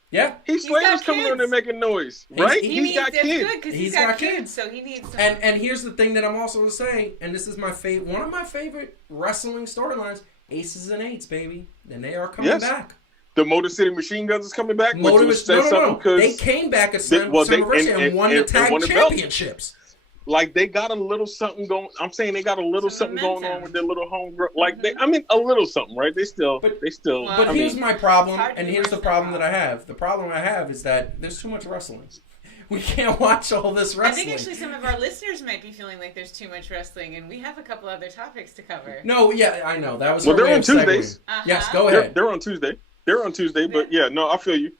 Yeah, Heath Slater's coming on and making noise, right? He's got kids. He's got kids, so he needs. And here's the thing that I'm also going to say, and this is one of my favorite wrestling storylines: Aces and Eights, baby, and they are coming back. The Motor City Machine Guns is coming back. No. They came back at Slammiversary and won the tag championships. like they got a little something going. I'm saying they got a little something going on with their little homegrown. Like a little something, right? But here's my problem, and here's the problem that I have. The problem I have is that there's too much wrestling. We can't watch all this wrestling. I think actually some of our listeners might be feeling like there's too much wrestling, and we have a couple other topics to cover. No, yeah, I know. That was they're on Tuesdays. Yes, go ahead. They're on Tuesday. But yeah, no, I feel you.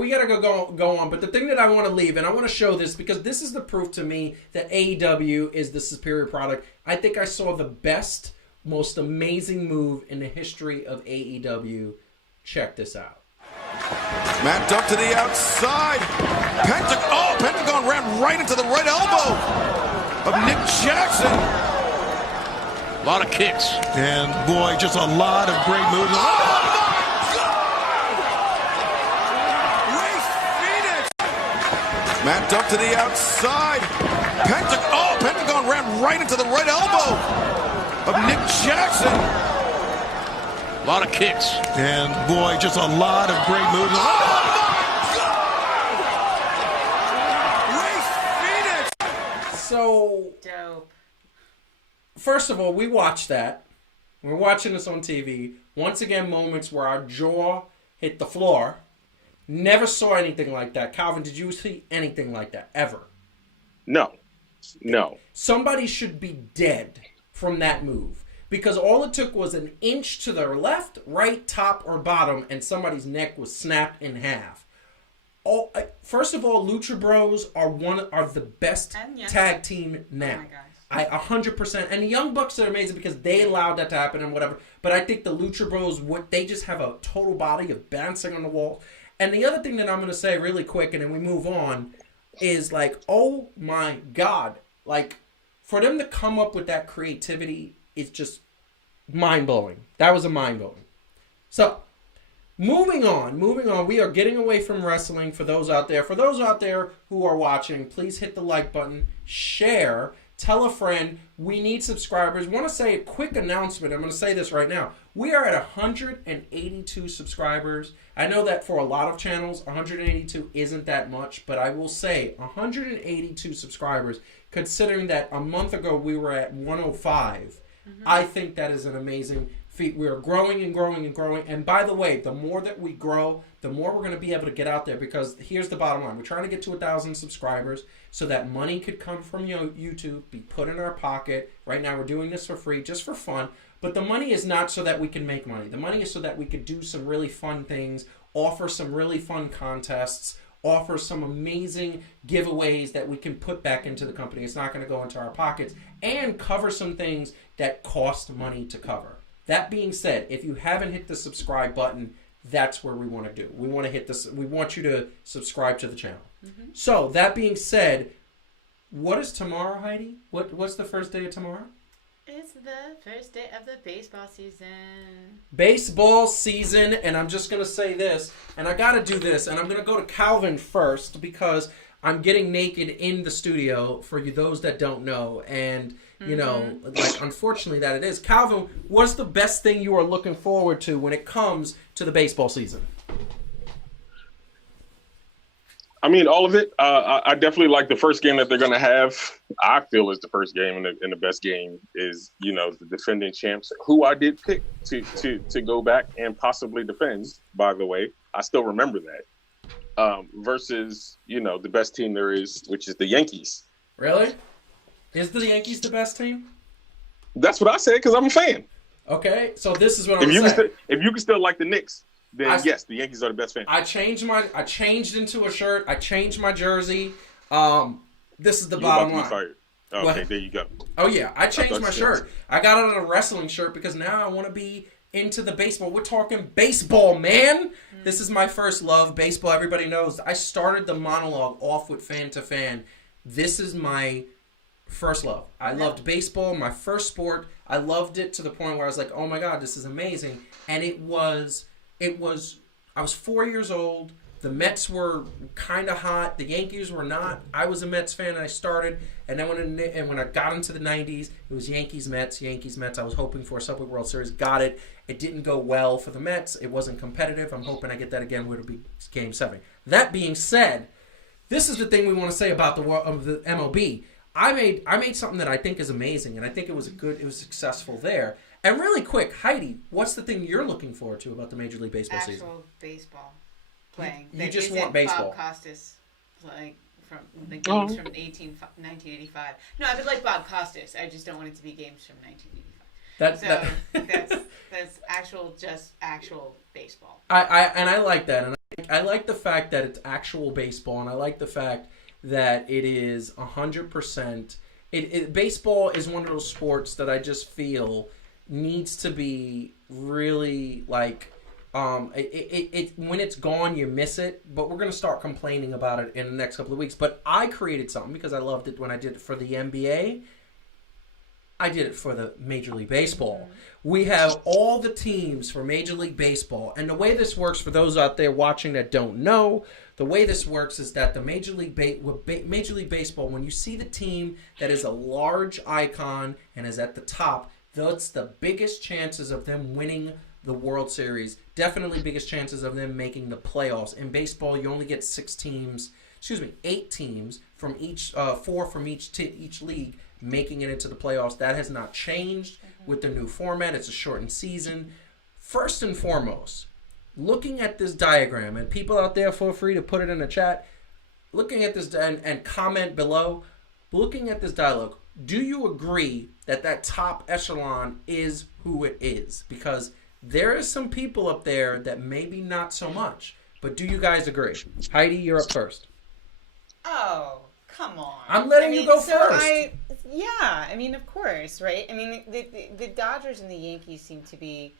We gotta go on. But the thing that I want to leave, and I want to show this because this is the proof to me that AEW is the superior product. I think I saw the best, most amazing move in the history of AEW. Check this out. Matt Duck to the outside. Pentagon ran right into the right elbow of Nick Jackson. A lot of kicks. And boy, just a lot of great moves. Oh my God! Ray Phoenix. Matt Duck to the outside. Pentagon ran right into the right elbow of Nick Jackson. A lot of kicks. And boy, just a lot of great moves. Oh my God! Ray Phoenix. So dope. First of all, we watched that. We're watching this on TV. Once again, moments where our jaw hit the floor. Never saw anything like that. Calvin, did you see anything like that ever? No. Somebody should be dead from that move. Because all it took was an inch to the left, right, top, or bottom, and somebody's neck was snapped in half. First of all, Lucha Bros are the best tag team now. Oh my gosh. 100%. And the Young Bucks are amazing because they allowed that to happen and whatever. But I think the Lucha Bros, they just have a total body of bouncing on the wall. And the other thing that I'm going to say really quick, and then we move on, is like, oh my God. Like, for them to come up with that creativity, it's just mind-blowing. That was a mind-blowing. So, moving on. We are getting away from wrestling for those out there. For those out there who are watching, please hit the like button, share, tell a friend. We need subscribers. Want to say a quick announcement. I'm going to say this right now. We are at 182 subscribers. I know that for a lot of channels, 182 isn't that much, but I will say 182 subscribers, considering that a month ago we were at 105. I think that is an amazing feat. We are growing and growing and growing. And by the way, the more that we grow, the more we're going to be able to get out there, because here's the bottom line. We're trying to get to 1,000 subscribers so that money could come from YouTube, be put in our pocket. Right now we're doing this for free, just for fun. But the money is not so that we can make money. The money is so that we could do some really fun things, offer some really fun contests, offer some amazing giveaways that we can put back into the company. It's not going to go into our pockets, and cover some things that cost money to cover. That being said, if you haven't hit the subscribe button, that's where we want to do. We want to hit this. We want you to subscribe to the channel. So that being said, what is tomorrow, Heidi? What's the first day of tomorrow? It's the first day of the baseball season. Baseball season, and I'm just going to say this, and I got to do this, and I'm going to go to Calvin first because I'm getting naked in the studio for you those that don't know, and you know, like, unfortunately that it is. Calvin, what's the best thing you are looking forward to when it comes to the baseball season? I mean, all of it. I definitely like the first game that they're going to have. I feel is the first game, and the best game is, you know, the defending champs, who I did pick to go back and possibly defend, by the way. I still remember that. Versus, you know, the best team there is, which is the Yankees. Really? Is the Yankees the best team? That's what I said because I'm a fan. Okay, so this is what I'm saying. If you can still like the Knicks, then yes, the Yankees are the best fan. I changed into a shirt. I changed my jersey. This is the bottom line. Fired. Okay, what? There you go. Oh yeah, I changed my shirt. I got it on a wrestling shirt because now I want to be into the baseball. We're talking baseball, man. This is my first love, baseball. Everybody knows. I started the monologue off with Fan to Fan. This is my first love. I loved baseball, my first sport. I loved it to the point where I was like, oh my God, this is amazing. And it was, I was 4 years old. The Mets were kind of hot. The Yankees were not. I was a Mets fan, and I started. And then when I got into the 90s, it was Yankees, Mets. I was hoping for a Subway World Series. Got it. It didn't go well for the Mets. It wasn't competitive. I'm hoping I get that again when it'll be Game 7. That being said, this is the thing we want to say about the MLB. I made something that I think is amazing, and I think it was successful there. And really quick, Heidi, what's the thing you're looking forward to about the Major League Baseball season? Actual baseball playing. You just want baseball. Bob Costas playing from the games from 1985. No, I would like Bob Costas. I just don't want it to be games from 1985. That's actual baseball. I like that, and I like the fact that it's actual baseball, and I like the fact that it is 100%. Baseball is one of those sports that I just feel needs to be really like when it's gone you miss it, but we're going to start complaining about it in the next couple of weeks. But I created something because I loved it when I did it for the NBA. I did it for the Major League Baseball. We have all the teams for Major League Baseball, and the way this works for those out there watching that don't know, the way this works is that the Major League Baseball, when you see the team that is a large icon and is at the top, that's the biggest chances of them winning the World Series. Definitely biggest chances of them making the playoffs. In baseball, you only get 8 teams from each, 4 from each league making it into the playoffs. That has not changed with the new format. It's a shortened season. First and foremost, looking at this diagram, and people out there feel free to put it in the chat, looking at this and comment below, looking at this dialogue, do you agree that top echelon is who it is? Because there are some people up there that maybe not so much. But do you guys agree? Heidi, you're up first. Oh, come on. I'm letting you go first. I mean, of course, right? I mean, the Dodgers and the Yankees seem to be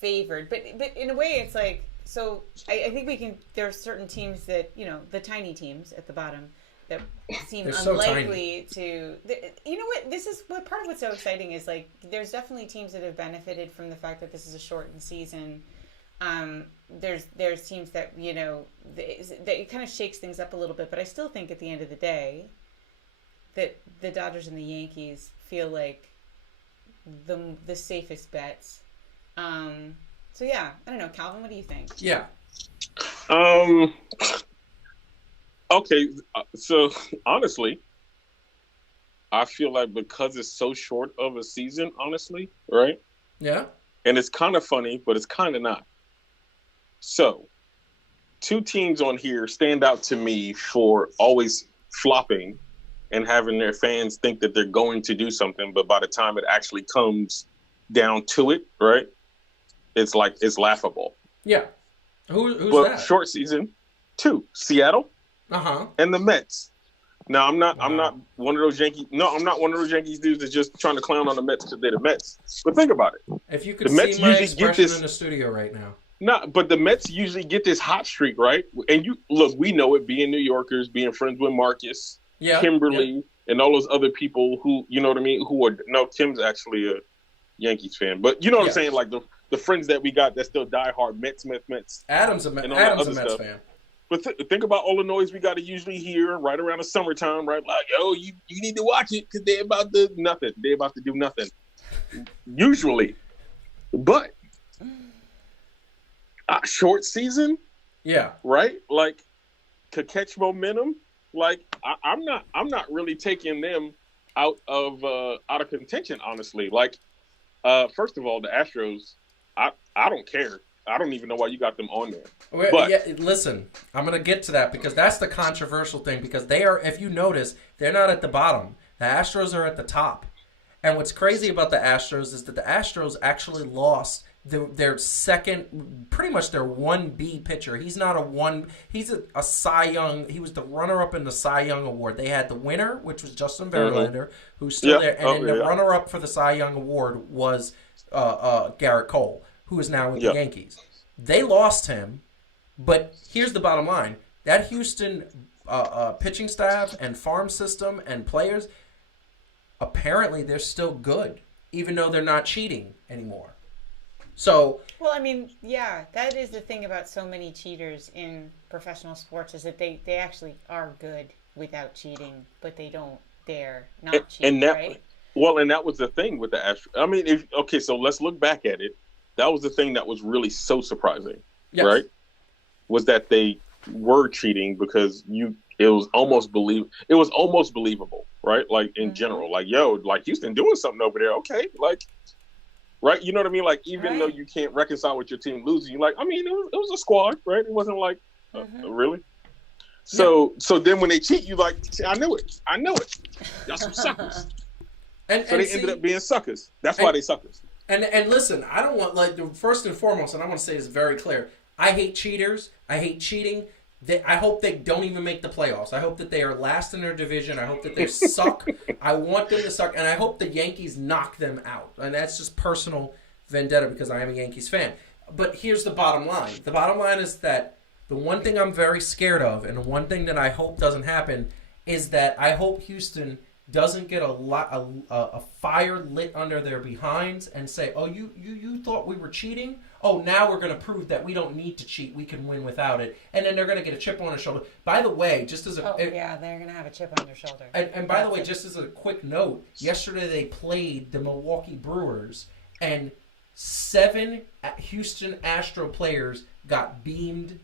favored. But in a way, it's like, so I think there are certain teams that, the tiny teams at the bottom that seem unlikely to. You know what? This is what part of what's so exciting is, like, there's definitely teams that have benefited from the fact that this is a shortened season. There's teams that that it kind of shakes things up a little bit, but I still think at the end of the day that the Dodgers and the Yankees feel like the safest bets. So yeah, I don't know, Calvin, what do you think? Yeah. Okay, so honestly, I feel like because it's so short of a season, honestly, right? Yeah. And it's kind of funny, but it's kind of not. So, 2 teams on here stand out to me for always flopping and having their fans think that they're going to do something, but by the time it actually comes down to it, right, it's laughable. Yeah. Who's that? Short season, 2, Seattle. And the Mets. Now I'm not one of those Yankees. No, I'm not one of those Yankees dudes that's just trying to clown on the Mets because they're the Mets. But think about it. If you could see my expression in the studio right now. No, but the Mets usually get this hot streak, right? And we know it, being New Yorkers, being friends with Marcus, Kimberly, and all those other people who, you know what I mean, Kim's actually a Yankees fan. But you know what I'm saying? Like the friends that we got that still die hard Mets. Adam's a Mets fan. But think about all the noise we got to usually hear right around the summertime, right? Like, yo, you need to watch it because they're about to nothing. They're about to do nothing. Usually. But short season? Yeah. Right? Like, to catch momentum, like, I'm not really taking them out of contention, honestly. Like, first of all, the Astros, I don't care. I don't even know why you got them on there. But listen, I'm going to get to that because that's the controversial thing, because they are, if you notice, they're not at the bottom. The Astros are at the top. And what's crazy about the Astros is that the Astros actually lost their second, pretty much their 1B pitcher. He's not a one. He's a Cy Young. He was the runner-up in the Cy Young Award. They had the winner, which was Justin Verlander, who's still there. And then the runner-up for the Cy Young Award was Garrett Cole, who is now with the Yankees. They lost him, but here's the bottom line. That Houston pitching staff and farm system and players, apparently they're still good, even though they're not cheating anymore. So, well, I mean, yeah, that is the thing about so many cheaters in professional sports, is that they actually are good without cheating, but they don't dare not cheat, right? Well, and that was the thing with the Astros. I mean, so let's look back at it. That was the thing that was really so surprising, right? Was that they were cheating because it was almost believable, right? Like in general, like, yo, like Houston doing something over there. Okay. Like, right. You know what I mean? Like, even though you can't reconcile with your team losing, you like, I mean, it was a squad, right? It wasn't like, really? So then when they cheat, you like, I knew it. Y'all some suckers. So they ended up being suckers. That's why they suckers. And listen, I don't want, like, first and foremost, and I want to say this very clear, I hate cheaters. I hate cheating. I hope they don't even make the playoffs. I hope that they are last in their division. I hope that they suck. I want them to suck. And I hope the Yankees knock them out. And that's just personal vendetta because I am a Yankees fan. But here's the bottom line. The bottom line is that the one thing I'm very scared of, and the one thing that I hope doesn't happen, is that I hope Houston doesn't get a fire lit under their behinds and say, oh, you thought we were cheating? Oh, now we're going to prove that we don't need to cheat. We can win without it. And then they're going to get a chip on their shoulder. By the way, just as a... they're going to have a chip on their shoulder. And by the way, just as a quick note, yesterday they played the Milwaukee Brewers, and 7 Houston Astro players got beamed.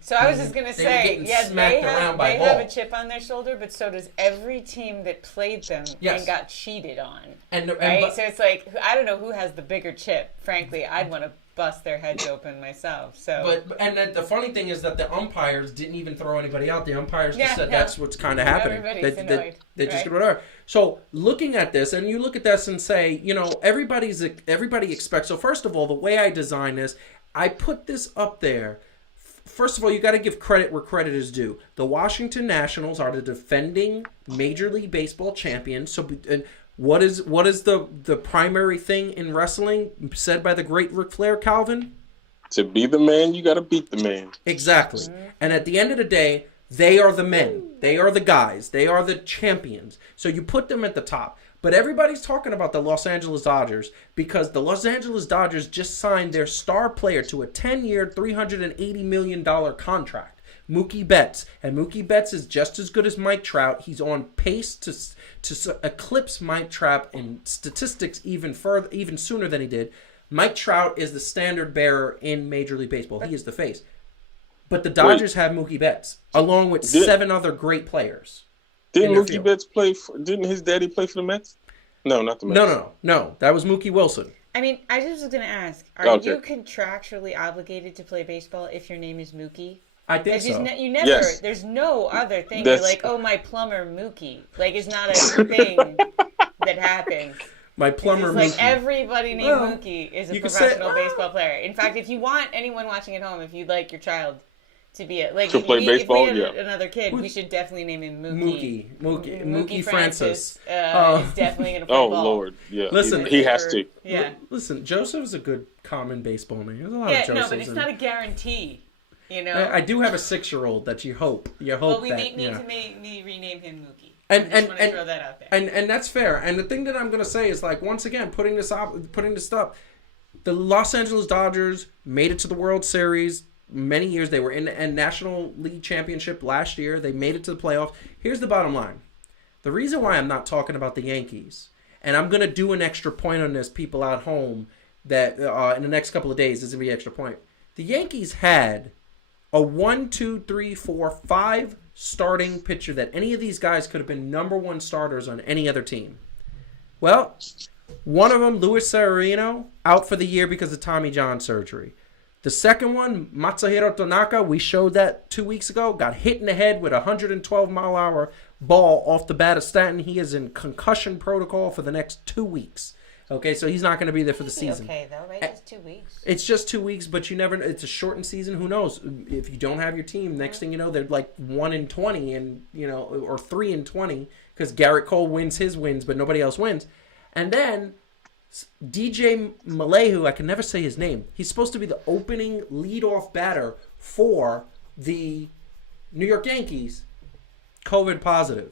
So I was just going to say, yes, they have a chip on their shoulder, but so does every team that played them and got cheated on. Right? So it's like, I don't know who has the bigger chip. Frankly, I'd want to bust their heads open myself. So, and then the funny thing is that the umpires didn't even throw anybody out. The umpires just said that's what's kind of happening. Everybody's annoyed. They just get whatever. So looking at this, and you look at this and say, you know, everybody expects. So first of all, the way I design this, I put this up there. First of all, you got to give credit where credit is due. The Washington Nationals are the defending Major League Baseball champions. So, and what is the primary thing in wrestling said by the great Ric Flair, Calvin? To be the man, you got to beat the man. Exactly. And at the end of the day, they are the men. They are the guys. They are the champions. So you put them at the top. But everybody's talking about the Los Angeles Dodgers because the Los Angeles Dodgers just signed their star player to a 10-year, $380 million contract, Mookie Betts. And Mookie Betts is just as good as Mike Trout. He's on pace to eclipse Mike Trout in statistics even sooner than he did. Mike Trout is the standard bearer in Major League Baseball. He is the face. But the Dodgers have Mookie Betts, along with 7 other great players. Didn't Mookie Betts didn't his daddy play for the Mets? No, not the Mets. No. That was Mookie Wilson. I mean, I just was going to ask, are you contractually obligated to play baseball if your name is Mookie? I think so. You never, there's no other thing. You're like, oh, my plumber Mookie. Like, it's not a thing that happens. My plumber Mookie. Like, everybody named Mookie is a professional baseball player. In fact, if you want anyone watching at home, if you'd like your child to be to play baseball, if we had another kid, we should definitely name him Mookie. Mookie Francis. Is definitely going to play ball. Oh, Lord. Yeah. Listen, he has to. Yeah. Listen, Joseph's a good common baseball name. There's a lot of Josephs. No, but it's not a guarantee. You know? I do have a 6-year-old that you hope well, we need to rename him Mookie. I just want to throw that out there. And that's fair. And the thing that I'm going to say is, like, once again, putting this up, the Los Angeles Dodgers made it to the World Series many years. They were in the National League Championship last year. They made it to the playoffs. Here's the bottom line. The reason why I'm not talking about the Yankees, and I'm going to do an extra point on this, people at home, that in the next couple of days, this is going to be an extra point. The Yankees had a 5 starting pitcher that any of these guys could have been number 1 starters on any other team. Well, one of them, Luis Severino, out for the year because of Tommy John surgery. The second one, Matsuhiro Tanaka, we showed that 2 weeks ago, got hit in the head with a 112-mile-an-hour ball off the bat of Stanton. He is in concussion protocol for the next 2 weeks. Okay, so he's not going to be there for the season. Okay, though, right? Just 2 weeks. It's just 2 weeks, but you never. It's a shortened season. Who knows? If you don't have your team, next thing you know, they're like 1-20, and or 3-20, because Garrett Cole wins his wins, but nobody else wins. And then DJ Malehu, I can never say his name. He's supposed to be the opening leadoff batter for the New York Yankees. COVID positive,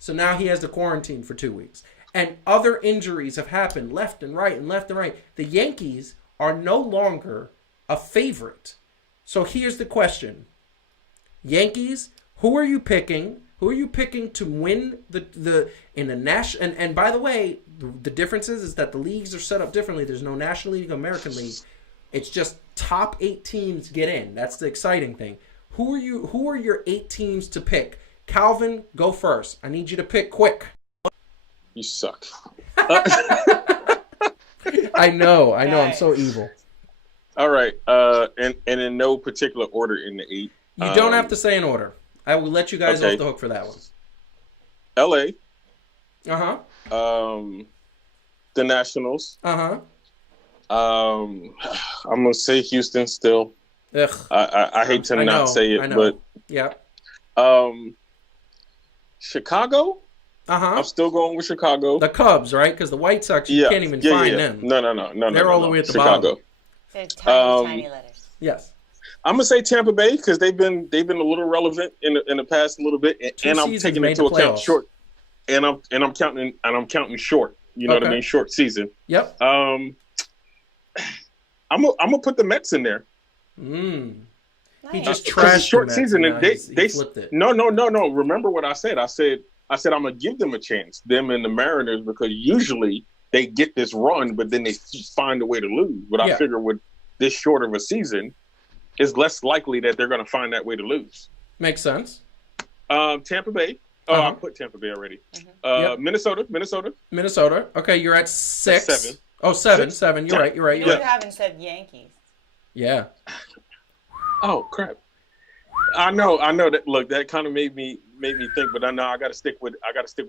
so now he has to quarantine for 2 weeks. And other injuries have happened left and right. The Yankees are no longer a favorite. So here's the question. Yankees, who are you picking? Who are you picking to win in the national? And by the way, the difference is that the leagues are set up differently. There's no National League, American League. It's just top 8 teams get in. That's the exciting thing. Who are your 8 teams to pick? Calvin, go first. I need you to pick quick. You suck. I know. I'm so evil. All right. And in no particular order in the 8. You don't have to say an order. I will let you guys off the hook for that one. LA. The Nationals. I'm gonna say Houston still. Ugh. I hate to not say it, but yeah. Chicago. I'm still going with Chicago. The Cubs, right? Because the White Sox, you can't even find them. No. They're all the way at the Chicago. bottom. They're tiny letters. Yes. I'm gonna say Tampa Bay because they've been a little relevant in the past a little bit, and I'm taking into account short, and I'm counting short. You know what I mean? Short season. Yep. I'm gonna put the Mets in there. Nice. He just trashed short the Mets season, and they flipped it. No. Remember what I said? I said I'm gonna give them a chance, them and the Mariners, because usually they get this run, but then they find a way to lose. But I figure with this short of a season, it's less likely that they're going to find that way to lose. Makes sense. Tampa Bay. I put Tampa Bay already. Minnesota. Okay, you're at 6. 7. Oh, 7. You're right. You haven't said Yankees. Yeah. Oh crap. I know that. Look, that kind of made me think, but I know I got to stick with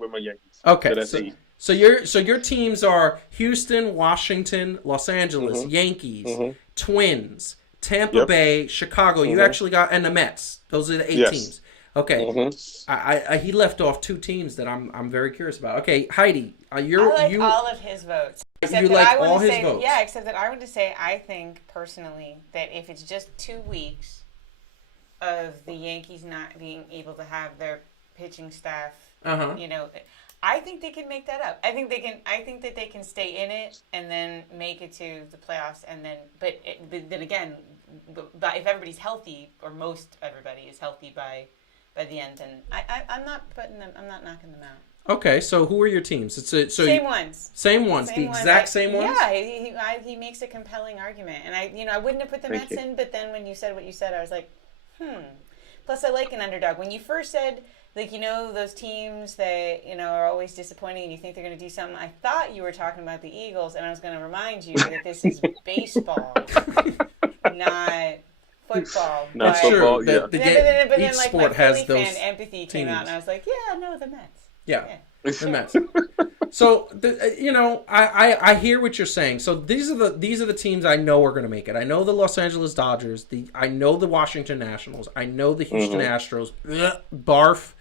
my Yankees. Okay. So your teams are Houston, Washington, Los Angeles, Yankees, Twins, Tampa Bay, Chicago. You actually got, and the Mets. Those are the 8 teams. Okay. He left off 2 teams that I'm very curious about. Okay, Heidi, I like all of his votes. You like all his votes? Yeah, except that I want to say I think personally that if it's just 2 weeks of the Yankees not being able to have their pitching staff, I think they can make that up. I think that they can stay in it and then make it to the playoffs. And then, but then again, if everybody's healthy, or most everybody is healthy by the end, then I'm not knocking them out. Okay, so who are your teams? Same ones. Same ones. The exact same ones. Yeah, he makes a compelling argument, and I wouldn't have put the Mets in, but then when you said what you said, I was like, Plus, I like an underdog. When you first said, those teams that, are always disappointing and you think they're going to do something, I thought you were talking about the Eagles, and I was going to remind you that this is baseball, not football. Not football, but then, each sport my has Philly those fan empathy came out, and I was like, yeah, no, the Mets. Yeah. The Mets. So I hear what you're saying. So these are the teams I know are going to make it. I know the Los Angeles Dodgers. I know the Washington Nationals. I know the Houston Astros. Barf.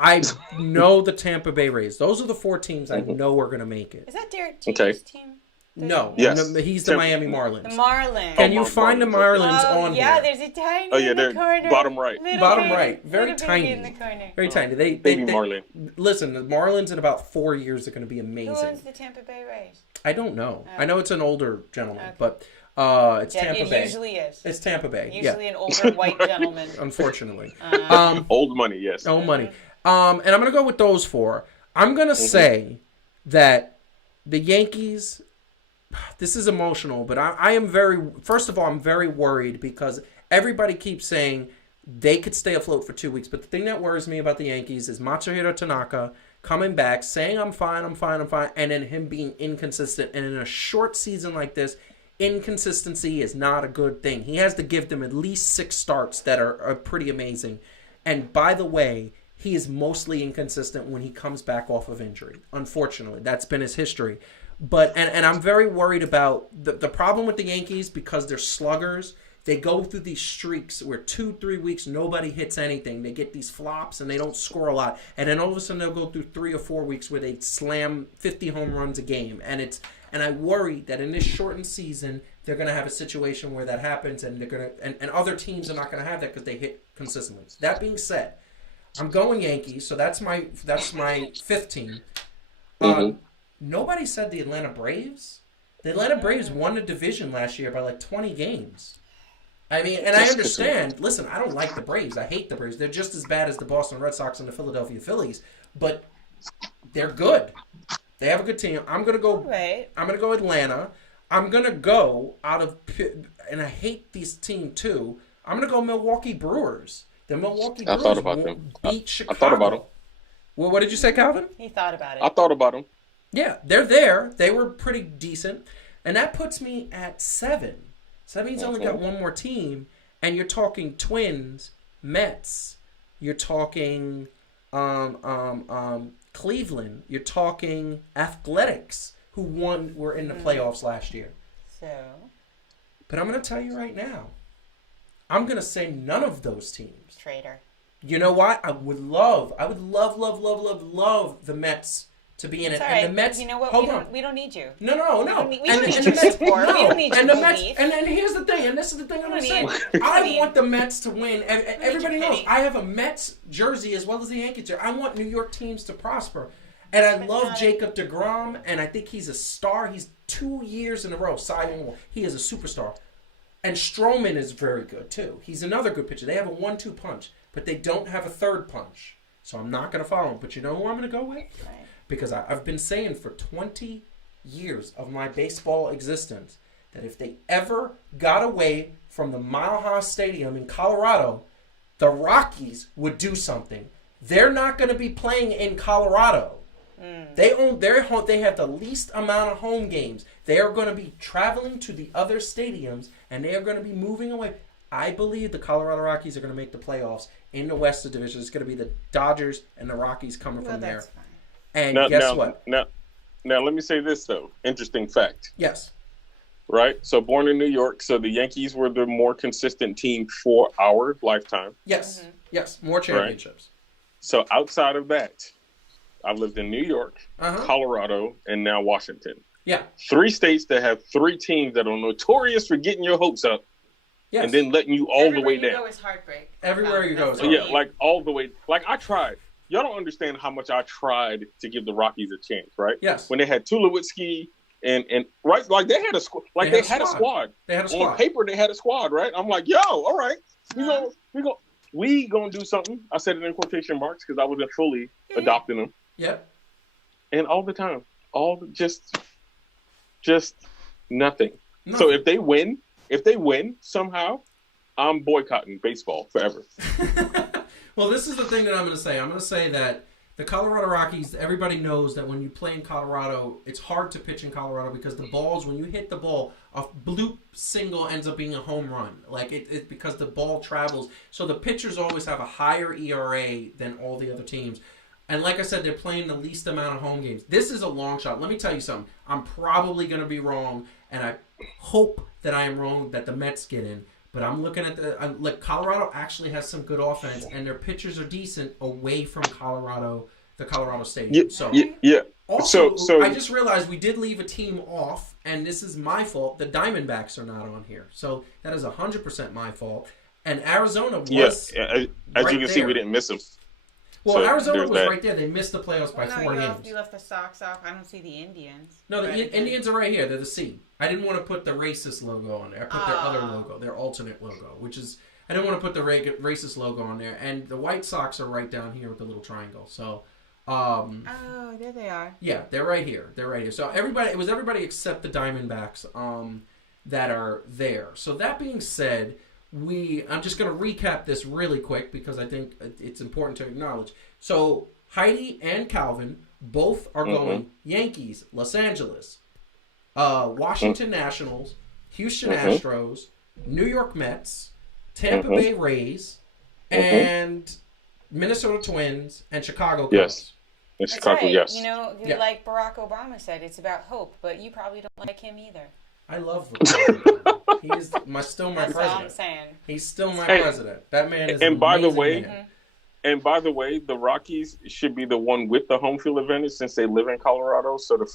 I know the Tampa Bay Rays. Those are the 4 teams I know are going to make it. Is that Derek Jeter's team? No. Yes. He's the Miami Marlins. The Marlins. Can you find the Marlins on here? Yeah, there's a tiny in the corner. Bottom right. Bottom right. Very tiny. In the corner. Very tiny. Baby Marlin. Listen, the Marlins in about 4 years are going to be amazing. Who owns the Tampa Bay Rays? I don't know. I know it's an older gentleman, but it's Tampa Bay. It usually is. It's Tampa Bay. Usually an older white gentleman. Unfortunately. Old money, yes. Old money. And I'm going to go with those 4. I'm going to say that the Yankees... This is emotional, but I am first of all, I'm very worried because everybody keeps saying they could stay afloat for 2 weeks. But the thing that worries me about the Yankees is Matsuhiro Tanaka coming back, saying I'm fine, and then him being inconsistent. And in a short season like this, inconsistency is not a good thing. He has to give them at least 6 starts that are pretty amazing. And by the way, he is mostly inconsistent when he comes back off of injury. Unfortunately, that's been his history. But and I'm very worried about the problem with the Yankees because they're sluggers. They go through these streaks where 2-3 weeks nobody hits anything. They get these flops and they don't score a lot. And then all of a sudden they'll go through 3 or 4 weeks where they slam 50 home runs a game. And I worry that in this shortened season they're going to have a situation where that happens and they're going to and other teams are not going to have that because they hit consistently. That being said, I'm going Yankees, so that's my 5th team. Nobody said the Atlanta Braves. The Atlanta Braves won the division last year by like 20 games. I mean, and I understand. Listen, I don't like the Braves. I hate the Braves. They're just as bad as the Boston Red Sox and the Philadelphia Phillies, but they're good. They have a good team. I'm gonna go. Right. I'm gonna go Atlanta. I'm gonna go and I hate this team too. I'm gonna go Milwaukee Brewers. The Milwaukee Brewers thought about them. Beat Chicago. I thought about them. Well, what did you say, Calvin? He thought about it. I thought about them. Yeah, they're there. They were pretty decent. And that puts me at 7. So that means I only got one more team. And you're talking Twins, Mets. You're talking Cleveland. You're talking Athletics, who were in the playoffs last year. So. But I'm going to tell you right now, I'm going to say none of those teams. Traitor. You know what? I would love the Mets to be in it. Right. And the Mets, you know what? We don't need you. No. We don't need your support. We don't need your belief. And then here's the thing, and this is the thing I'm going to say. I want the Mets to win. Everybody knows I have a Mets jersey as well as the Yankees jersey. I want New York teams to prosper. And I love Jacob deGrom, and I think he's a star. He's 2 years in a row, Cy Young Award. He is a superstar. And Stroman is very good, too. He's another good pitcher. They have a 1-2 punch, but they don't have a third punch. So I'm not going to follow him. But you know who I'm going to go with? Right. Because I've been saying for 20 years of my baseball existence that if they ever got away from the Mile High Stadium in Colorado, the Rockies would do something. They're not going to be playing in Colorado. They own their home. They have the least amount of home games. They are going to be traveling to the other stadiums, and they are going to be moving away. I believe the Colorado Rockies are going to make the playoffs in the Western Division. It's going to be the Dodgers and the Rockies coming from there. Fine. And guess what? Now, let me say this, though. Interesting fact. Yes. Right? So, born in New York, so the Yankees were the more consistent team for our lifetime. Yes. Yes. More championships. Right? So, outside of that, I've lived in New York, Colorado, and now Washington. Yeah. 3 states that have 3 teams that are notorious for getting your hopes up and then letting you all the way down. Everywhere you go is heartbreak. Everywhere you go is heartbreak. Yeah, like all the way. Like I tried. Y'all don't understand how much I tried to give the Rockies a chance, right? Yes. When they had Tulowitzki and right, like they had a squad. Like they had a squad. They had a squad. On paper, they had a squad, right? I'm like, yo, all right, we gonna do something. I said it in quotation marks because I wasn't fully adopting them. Yep. And all the time, just nothing. So if they win somehow, I'm boycotting baseball forever. Well, this is the thing that I'm going to say. I'm going to say that the Colorado Rockies, everybody knows that when you play in Colorado, it's hard to pitch in Colorado because the balls, when you hit the ball, a bloop single ends up being a home run. Like it because the ball travels. So the pitchers always have a higher ERA than all the other teams. And like I said, they're playing the least amount of home games. This is a long shot. Let me tell you something. I'm probably going to be wrong, and I hope that I am wrong, that the Mets get in. But I'm looking at Colorado actually has some good offense, and their pitchers are decent away from the Colorado Stadium. Also, I just realized we did leave a team off, and this is my fault. The Diamondbacks are not on here. So that is 100% my fault. And Arizona was as you can see, we didn't miss them. Well, so Arizona was right there. They missed the playoffs by 4 games. You left the Sox off. I don't see the Indians. No, the Indians are right here. They're the C. I didn't want to put the racist logo on there. I put their other logo, their alternate logo, which is I didn't want to put the racist logo on there. And the White Sox are right down here with the little triangle. So, there they are. Yeah, they're right here. So it was everybody except the Diamondbacks that are there. So that being said, I'm just going to recap this really quick because I think it's important to acknowledge. So Heidi and Calvin both are going Yankees, Los Angeles, Washington Nationals, Houston Astros, New York Mets, Tampa Bay Rays, and Minnesota Twins, and Chicago Cubs. Yes. That's Chicago, right. yes. You know, like Barack Obama said, it's about hope, but you probably don't like him either. I love Barack. He is still my That's president. all I'm saying. He's still my president. That man is and by the way, man. And by the way, the Rockies should be the one with the home field advantage since they live in Colorado. So the